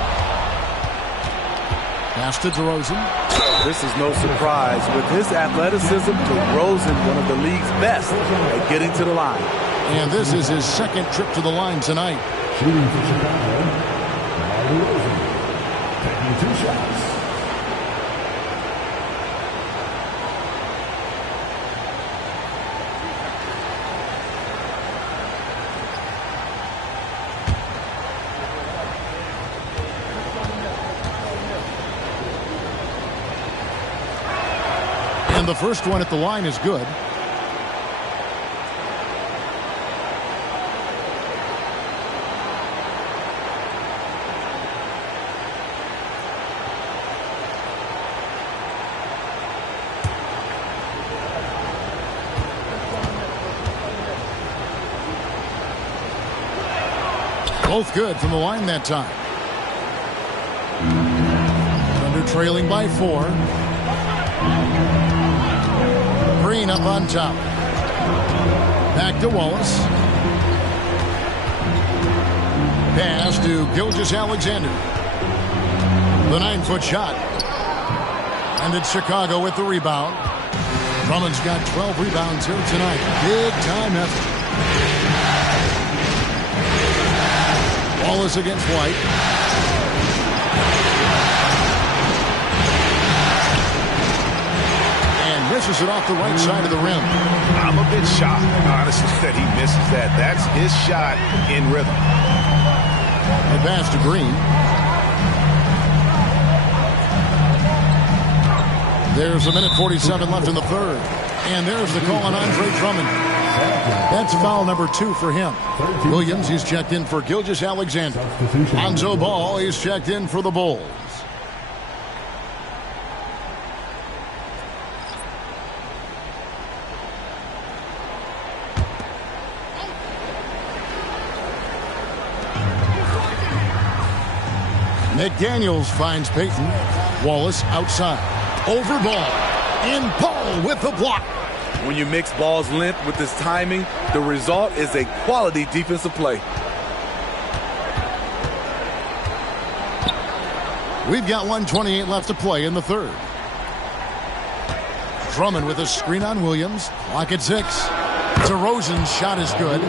Pass to DeRozan. This is no surprise. With his athleticism, DeRozan, one of the league's best at getting to the line. And this is his second trip to the line tonight. Shooting for Chicago, DeRozan, taking 2 shots. And the first one at the line is good. Both good from the line that time. Thunder trailing by 4. Green up on top. Back to Wallace. Pass to Gilgeous-Alexander. The 9-foot shot. And it's Chicago with the rebound. Drummond's got 12 rebounds here tonight. Big time effort. Wallace against White. And misses it off the right side of the rim. I'm a bit shocked, honestly, that he misses that. That's his shot in rhythm. The pass to Green. There's a minute 47 left in the third. And there's the call on Andre Drummond. That's foul number 2 for him. Williams, he's checked in for Gilgeous-Alexander. Lonzo Ball, he's checked in for the Bulls. McDaniels finds Payton. Wallace outside. Over Ball. And Ball with the block. When you mix Ball's length with his timing, the result is a quality defensive play. We've got 1:28 left to play in the third. Drummond with a screen on Williams. Clock at 6. DeRozan's shot is good.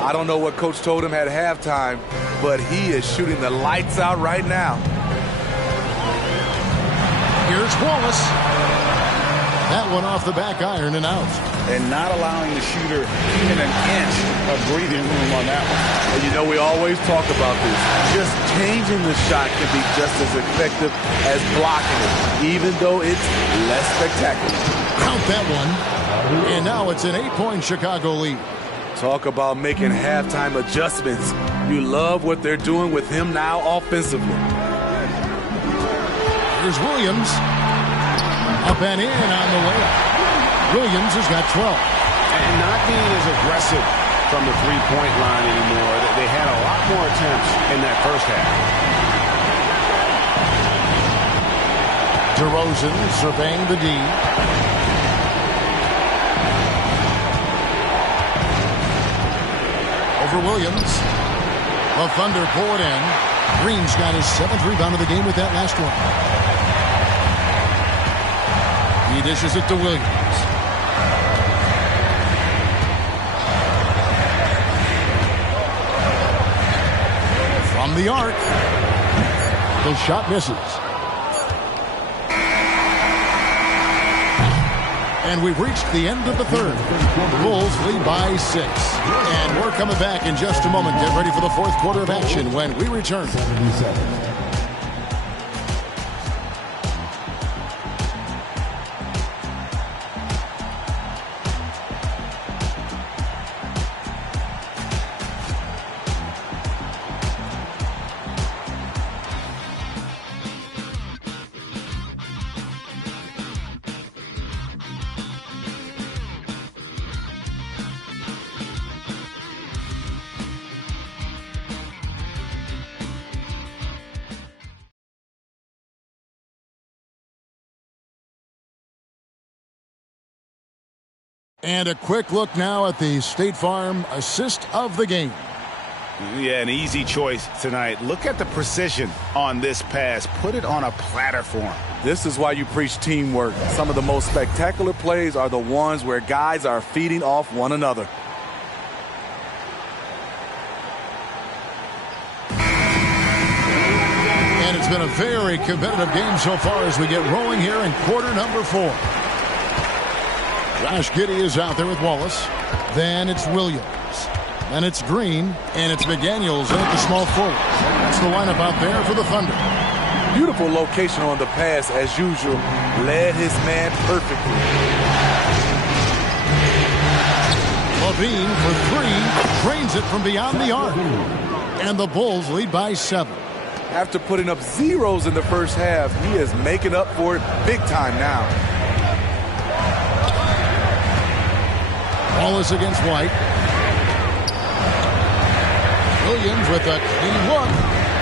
I don't know what Coach told him at halftime, but he is shooting the lights out right now. Here's Wallace. That one off the back iron and out. And not allowing the shooter even an inch of breathing room on that one. And you know, we always talk about this. Just changing the shot can be just as effective as blocking it, even though it's less spectacular. Count that one. And now it's an 8-point Chicago lead. Talk about making halftime adjustments. You love what they're doing with him now offensively. Here's Williams. Up and in on the layup. Williams has got 12. And not being as aggressive from the three-point line anymore. They had a lot more attempts in that first half. DeRozan surveying the D. Over Williams. The Thunder pull it in. Green's got his 7th rebound of the game with that last one. He dishes it to Williams. the arc. The shot misses. And we've reached the end of the third. The Bulls lead by 6. And we're coming back in just a moment. Get ready for the fourth quarter of action when we return. 77. And a quick look now at the State Farm assist of the game. Yeah, an easy choice tonight. Look at the precision on this pass. Put it on a platter for him. This is why you preach teamwork. Some of the most spectacular plays are the ones where guys are feeding off one another. And it's been a very competitive game so far as we get rolling here in quarter number 4. Josh Giddey is out there with Wallace. Then it's Williams. Then it's Green. And it's McDaniels in at the small forward. That's the lineup out there for the Thunder. Beautiful location on the pass as usual. Led his man perfectly. Levine for 3. Drains it from beyond the arc. And the Bulls lead by 7. After putting up zeros in the first half, he is making up for it big time now. Wallace against White. Williams with a clean look.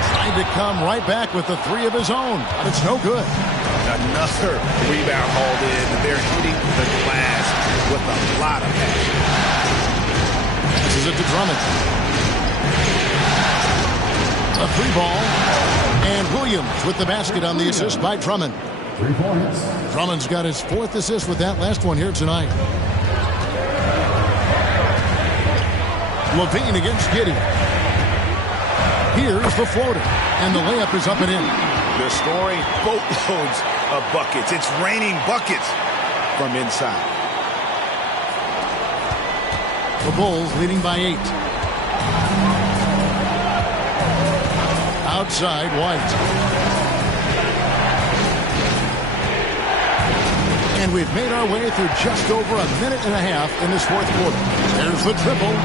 Trying to come right back with the 3 of his own. But it's no good. Another rebound hauled in. They're hitting the glass with a lot of passion. Passes it to Drummond. A 3-ball. And Williams with the basket on the assist by Drummond. 3 points. Drummond's got his 4th assist with that last one here tonight. Levine against Giddey. Here's the floater. And the layup is up and in. They're scoring boatloads of buckets. It's raining buckets from inside. The Bulls leading by 8. Outside, White. And we've made our way through just over a minute and a half in this fourth quarter. There's the triple.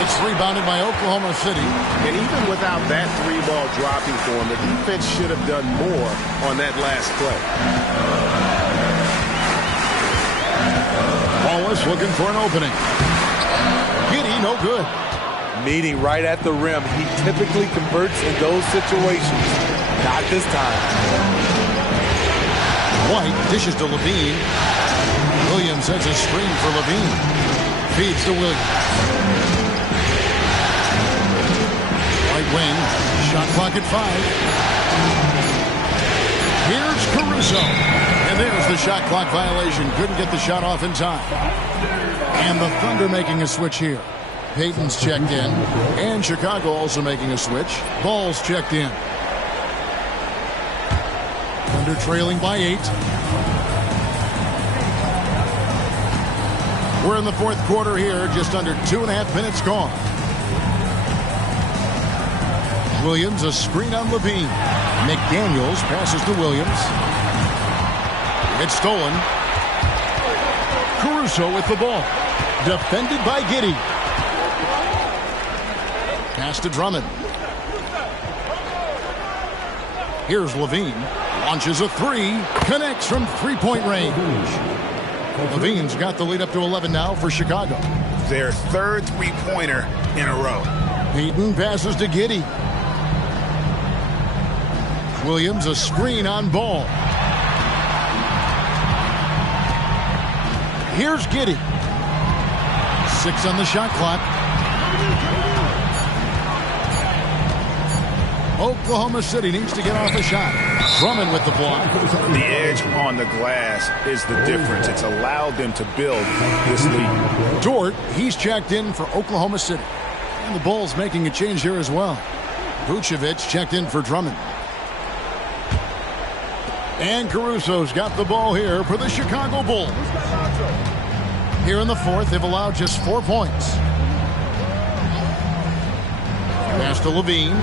It's rebounded by Oklahoma City. And even without that 3-ball dropping for him, the defense should have done more on that last play. Wallace looking for an opening. Giddey, no good. Meeting right at the rim. He typically converts in those situations. Not this time. White dishes to Levine. Williams sends a screen for Levine. Feeds to Williams. Right wing. Shot clock at 5. Here's Caruso. And there's the shot clock violation. Couldn't get the shot off in time. And the Thunder making a switch here. Payton's checked in. And Chicago also making a switch. Ball's checked in. Thunder trailing by 8. We're in the fourth quarter here. Just under 2.5 minutes gone. Williams, a screen on Levine. McDaniels passes to Williams. It's stolen. Caruso with the ball. Defended by Giddey. Pass to Drummond. Here's Levine. Launches a 3. Connects from 3-point range. Levine's got the lead up to 11 now for Chicago. Their 3rd 3-pointer in a row. Payton passes to Giddey. Williams, a screen on Ball. Here's Giddey. 6 on the shot clock. Oklahoma City needs to get off a shot. Drummond with the block. The edge on the glass is the difference. It's allowed them to build this lead. Dort, he's checked in for Oklahoma City. And the Bulls making a change here as well. Vucevic checked in for Drummond. And Caruso's got the ball here for the Chicago Bulls. Here in the fourth, they've allowed just 4 points. Pass to Levine.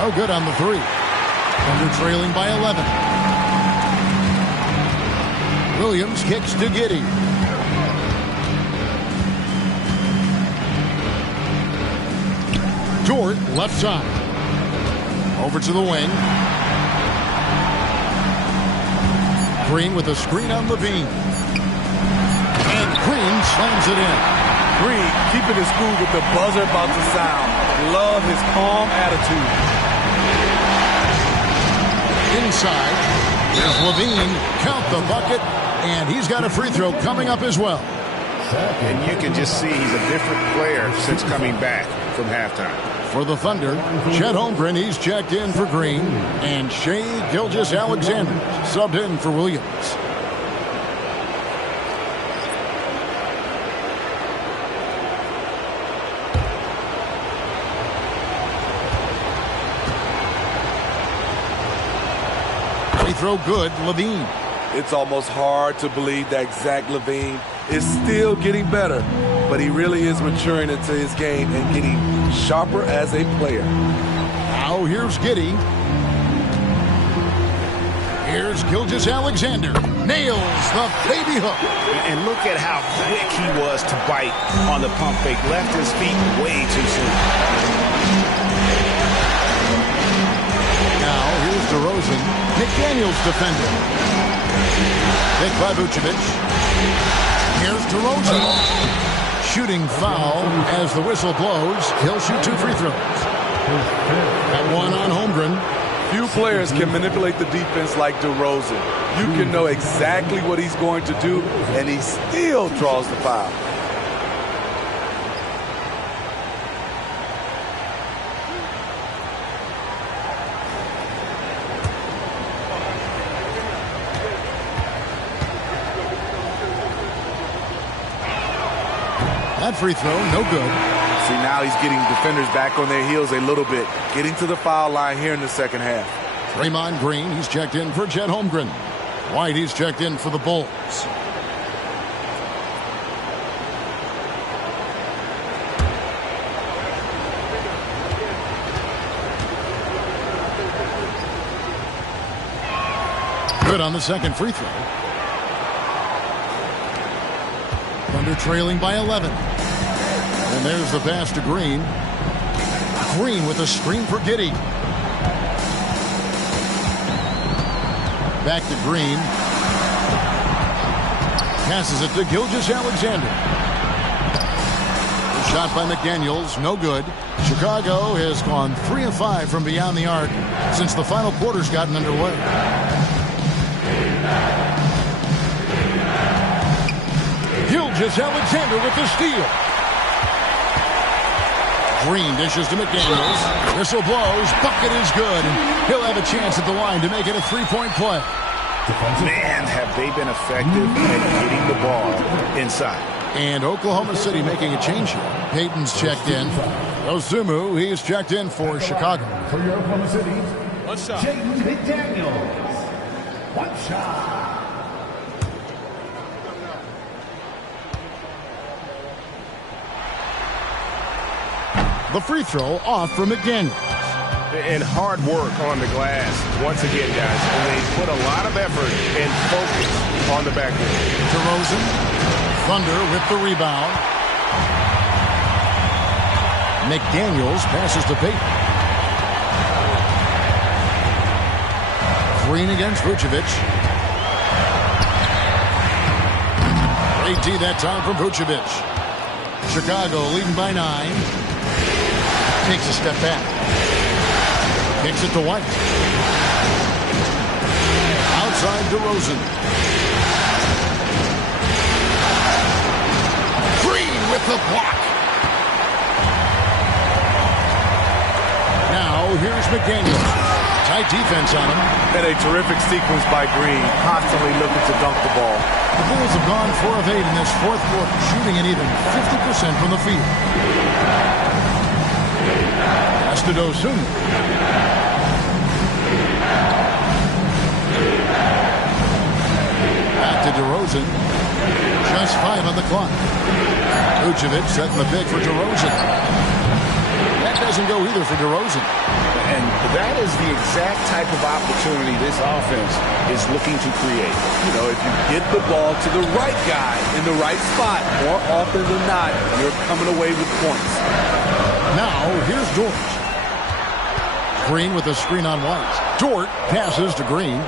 No good on the three. Thunder trailing by 11. Williams kicks to Giddey. Dort, left side. Over to the wing. Green with a screen on Levine. And Green slams it in. Green keeping his cool with the buzzer about to sound. Love his calm attitude. Inside. There's Levine. Count the bucket. And he's got a free throw coming up as well. And you can just see he's a different player since coming back from halftime. For the Thunder, Chet Holmgren, he's checked in for Green. And Shai Gilgeous-Alexander subbed in for Williams. Free throw good, Levine. It's almost hard to believe that Zach LaVine is still getting better, but he really is maturing into his game and getting sharper as a player. Now here's Giddey. Here's Gilgeous-Alexander. Nails the baby hook. And look at how quick he was to bite on the pump fake. Left his feet way too soon. Now here's DeRozan. McDaniels defending. Pick by Vucevic. Here's DeRozan. Shooting foul as the whistle blows. He'll shoot 2 free throws. Got one on Holmgren. Few players can manipulate the defense like DeRozan. You can know exactly what he's going to do, and he still draws the foul. That free throw, no good. See, now he's getting defenders back on their heels a little bit, getting to the foul line here in the second half. Draymond Green, he's checked in for Chet Holmgren. White, he's checked in for the Bulls. Good on the second free throw. Thunder trailing by 11. And there's the pass to Green. Green with a screen for Giddey. Back to Green. Passes it to Gilgeous-Alexander. Shot by McDaniels, no good. Chicago has gone 3 of 5 from beyond the arc since the final quarter's gotten underway. Gilgeous-Alexander with the steal. Green dishes to McDaniels. Whistle blows. Bucket is good. And he'll have a chance at the line to make it a 3-point play. Man, have they been effective at getting the ball inside. And Oklahoma City making a change here. Payton's checked in. Ozumu, he's checked in for Chicago. For your Oklahoma City, One shot. Jaden McDaniels. One shot. The free throw off from McDaniels. And hard work on the glass once again, guys. And they put a lot of effort and focus on the back end. DeRozan. Thunder with the rebound. McDaniels passes to Payton. Green against Vucevic. Great D that time from Vucevic. Chicago leading by 9. Takes a step back. Kicks it to White. Outside DeRozan. Green with the block. Now here's McDaniels. Tight defense on him. And a terrific sequence by Green, constantly looking to dunk the ball. The Bulls have gone 4 of 8 in this fourth quarter, shooting an even 50% from the field. Pass to Dosun. Back to DeRozan. Just 5 on the clock. Vucevic setting the pick for DeRozan. That doesn't go either for DeRozan. And that is the exact type of opportunity this offense is looking to create. You know, if you get the ball to the right guy in the right spot, more often than not, you're coming away with points. Now, here's George. Green with a screen on White. Dort passes to Green.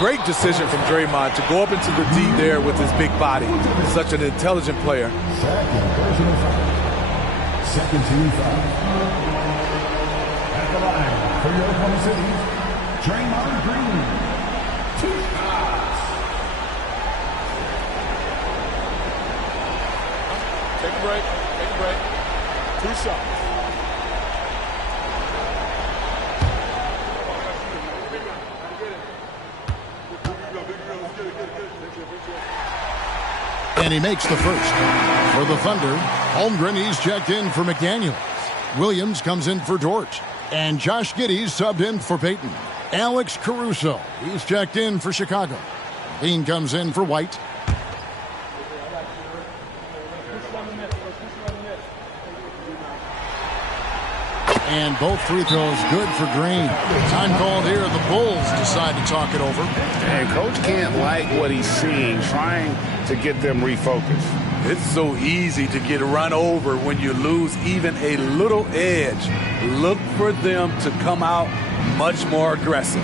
Great decision from Draymond to go up into the D there with his big body. Such an intelligent player. Second team foul. At the line for your Oklahoma City, Draymond Green. 2 shots. Take a break. Take a break. 2 shots. And he makes the first. For the Thunder, Holmgren, he's checked in for McDaniels. Williams comes in for Dort. And Josh Giddey's subbed in for Payton. Alex Caruso, he's checked in for Chicago. Dean comes in for White. And both free throws good for Green. Time called here. The Bulls decide to talk it over. And Coach can't like what he's seeing, trying to get them refocused. It's so easy to get run over when you lose even a little edge. Look for them to come out much more aggressive.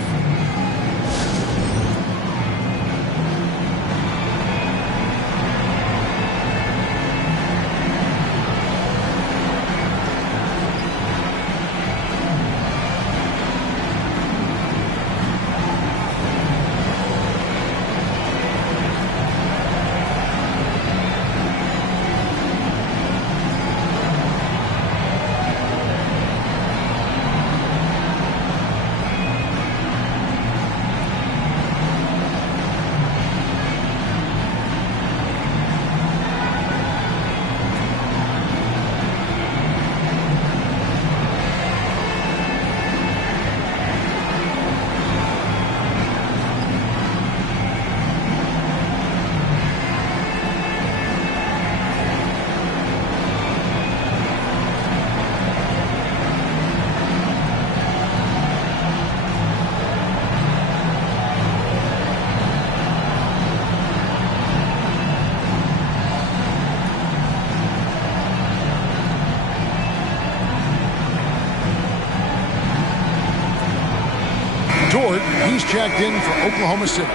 Dort, he's checked in for Oklahoma City.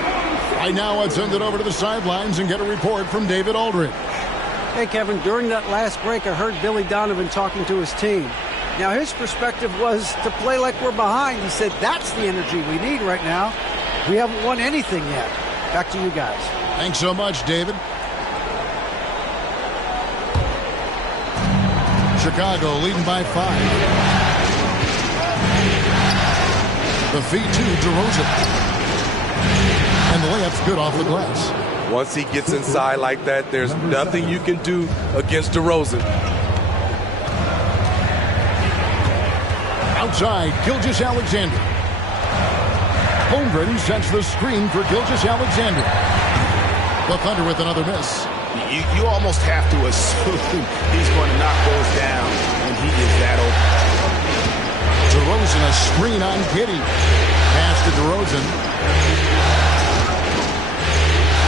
Right now, I'd send it over to the sidelines and get a report from David Aldridge. Hey, Kevin, during that last break, I heard Billy Donovan talking to his team. Now, his perspective was to play like we're behind. He said, that's the energy we need right now. We haven't won anything yet. Back to you guys. Thanks so much, David. Chicago leading by 5. The feed to DeRozan. And the layup's good off the glass. Once he gets inside like that, there's nothing you can do against DeRozan. Outside, Gilgeous-Alexander. Holmgren sets the screen for Gilgeous-Alexander. The Thunder with another miss. You almost have to assume he's going to knock those down when he is that open. DeRozan, a screen on Giddey. Pass to DeRozan.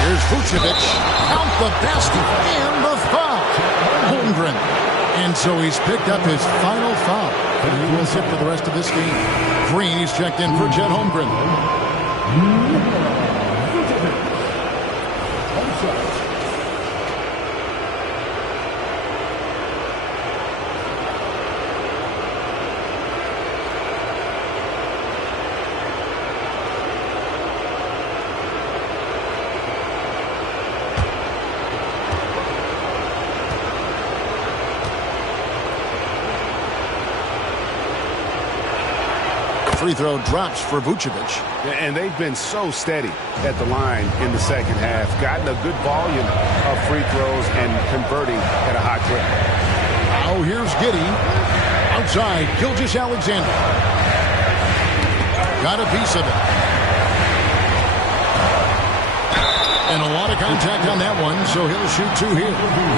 Here's Vucevic. Count the basket and the foul. Holmgren. And so he's picked up his final foul. And he will sit for the rest of this game. Green, he's checked in for Chet Holmgren. Free throw drops for Vucevic. And they've been so steady at the line in the second half. Gotten a good volume of free throws and converting at a high clip. Now here's Giddey. Outside, Gilgeous Alexander. Got a piece of it. And a lot of contact on that one, so he'll shoot two here.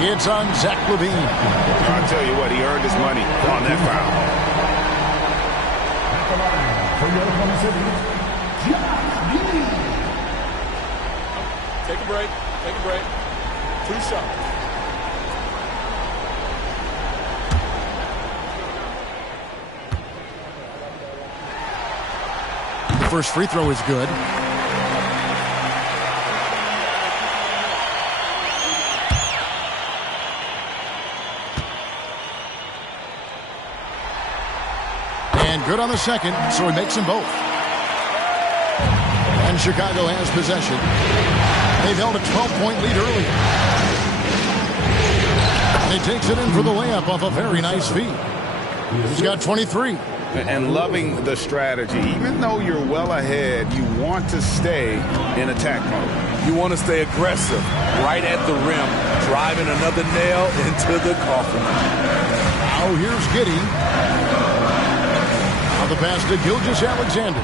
It's on Zach LaVine. I'll tell you what, he earned his money on that foul. At the line for Oklahoma City, Take a break. Take a break. 2 shots. The first free throw is good. And good on the second, so he makes them both. And Chicago has possession. They've held a 12-point lead early. And he takes it in for the layup off a very nice feed. He's got 23. And loving the strategy. Even though you're well ahead, you want to stay in attack mode. You want to stay aggressive, right at the rim, driving another nail into the coffin. Now here's Giddey. Now the pass to Gilgeous Alexander.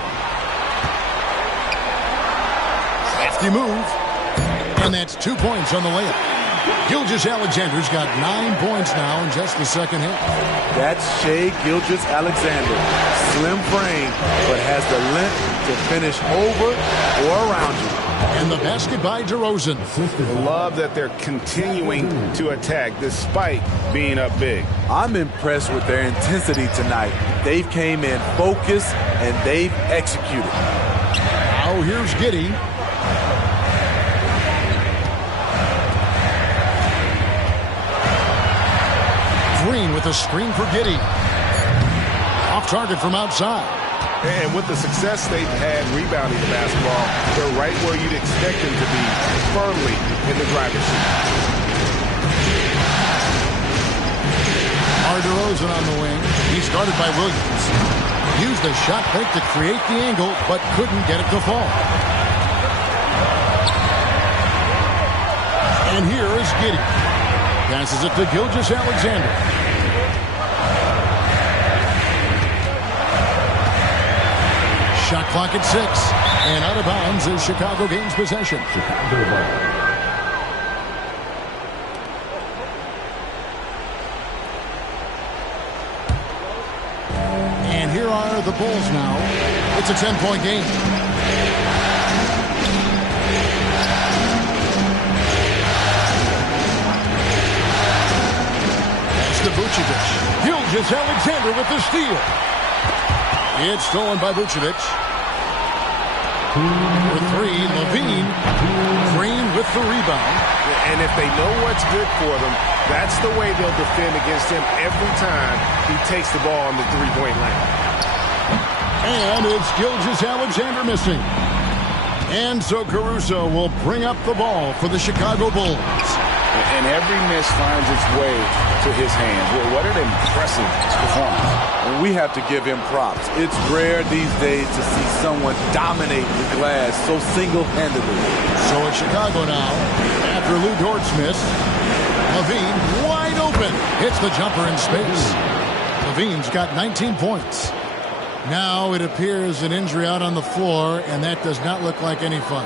Hefty move. And that's 2 points on the layup. Gilgeous Alexander's got 9 points now in just the second half. That's Shai Gilgeous-Alexander. Slim frame, but has the length to finish over or around you. And the basket by DeRozan. Love that they're continuing to attack despite being up big. I'm impressed with their intensity tonight. They've came in focused and they've executed. Now here's Giddey. Green with a screen for Giddey. Off target from outside. And with the success they've had rebounding the basketball, they're right where you'd expect them to be, firmly in the driver's seat. DeRozan on the wing. He's guarded by Williams. Used the shot fake to create the angle, but couldn't get it to fall. And here is Giddey. Passes it to Gilgeous Alexander. Shot clock at 6. And out of bounds as Chicago gains possession. And here are the Bulls now. It's a 10-point game. To Vucevic. Gilgeous Alexander with the steal. It's stolen by Vucevic. For 3, LaVine. Green with the rebound. And if they know what's good for them, that's the way they'll defend against him every time he takes the ball on the three-point line. And it's Gilgeous Alexander missing. And so Caruso will bring up the ball for the Chicago Bulls. And every miss finds its way to his hands. Well, what an impressive performance. And we have to give him props. It's rare these days to see someone dominate the glass so single-handedly. So it's Chicago now. After Lou Dort's miss, LaVine wide open. Hits the jumper in space. LaVine's got 19 points. Now it appears an injury out on the floor, and that does not look like any fun.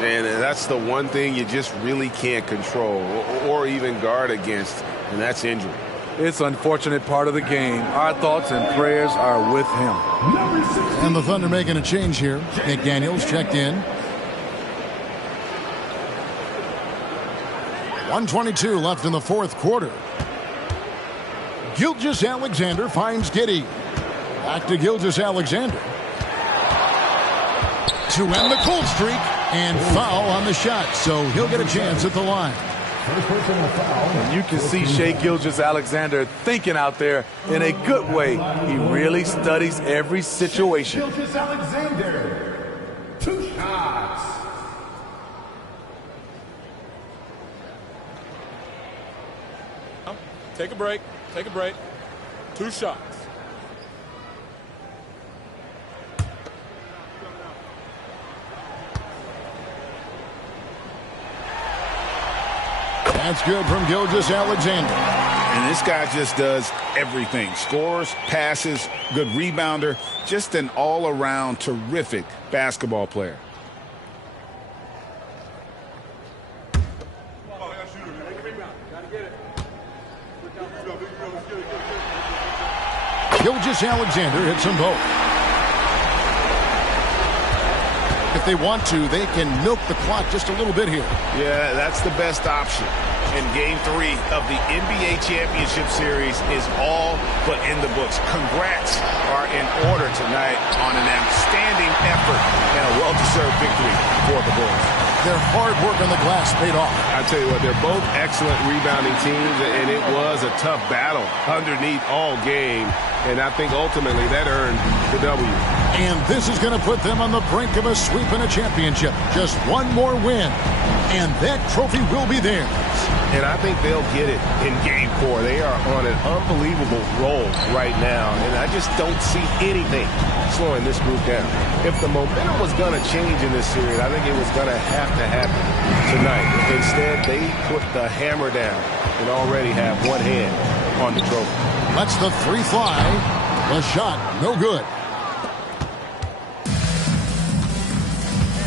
And that's the one thing you just really can't control or even guard against, and that's injury. It's an unfortunate part of the game. Our thoughts and prayers are with him. And the Thunder making a change here. Nick Daniels checked in. 1:22 left in the fourth quarter. Gilgeous Alexander finds Giddey. Back to Gilgeous Alexander. To end the cold streak. And foul on the shot, so he'll get a chance at the line. And you can see Shai Gilgeous-Alexander thinking out there in a good way. He really studies every situation. Gilgeous-Alexander, 2 shots. Take a break. Take a break. 2 shots. That's good from Gilgeous Alexander. And this guy just does everything. Scores, passes, good rebounder, just an all-around terrific basketball player. Gilgeous-Alexander hits them both. If they want to, they can milk the clock just a little bit here. Yeah, that's the best option. And Game 3 of the NBA Championship Series is all but in the books. Congrats are in order tonight on an outstanding effort and a well-deserved victory for the Bulls. Their hard work on the glass paid off. I tell you what, they're both excellent rebounding teams, and it was a tough battle underneath all game. And I think ultimately that earned the W. And this is going to put them on the brink of a sweep in a championship. Just one more win, and that trophy will be theirs. And I think they'll get it in Game 4. They are on an unbelievable roll right now, and I just don't see anything slowing this group down. If the momentum was going to change in this series, I think it was going to have to happen tonight. Instead, they put the hammer down and already have one hand on the trophy. Lets the three fly. The shot, no good.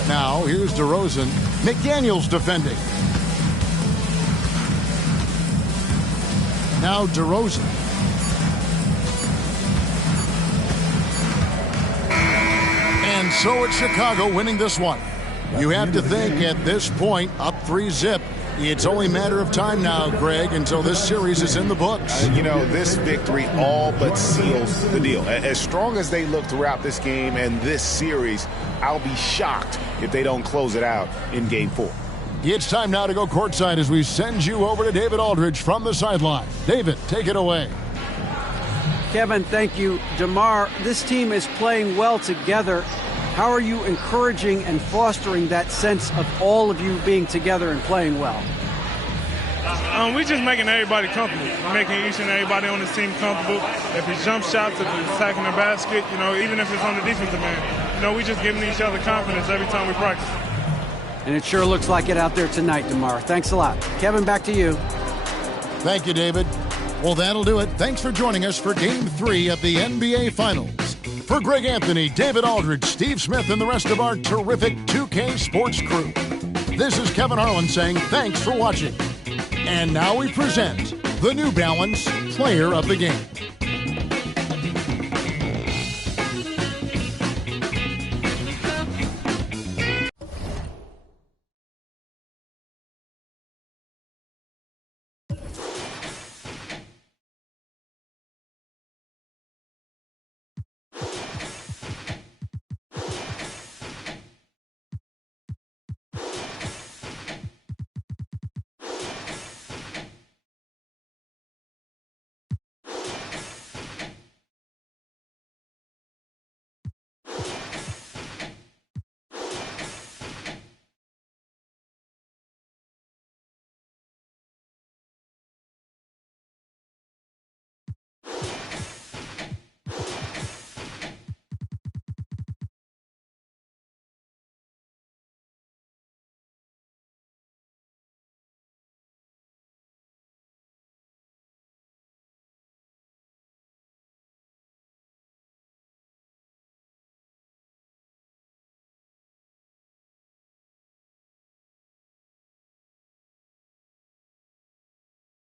Now, here's DeRozan. McDaniels defending. Now DeRozan. And so it's Chicago winning this one. You have to think at this point, up 3-0. It's only a matter of time now, Greg, until this series is in the books. You know, this victory all but seals the deal. As strong as they look throughout this game and this series, I'll be shocked if they don't close it out in Game 4. It's time now to go courtside as we send you over to David Aldridge from the sideline. David, take it away. Kevin, thank you. DeMar, this team is playing well together. How are you encouraging and fostering that sense of all of you being together and playing well? We're just making everybody comfortable. We're making each and everybody on this team comfortable. If it's jump shots, if it's attacking the basket, even if it's on the defensive end, we're just giving each other confidence every time we practice. And it sure looks like it out there tonight, DeMar. Thanks a lot. Kevin, back to you. Thank you, David. Well, that'll do it. Thanks for joining us for Game 3 of the NBA Finals. For Greg Anthony, David Aldridge, Steve Smith, and the rest of our terrific 2K Sports crew, this is Kevin Harlan saying thanks for watching. And now we present the New Balance Player of the Game.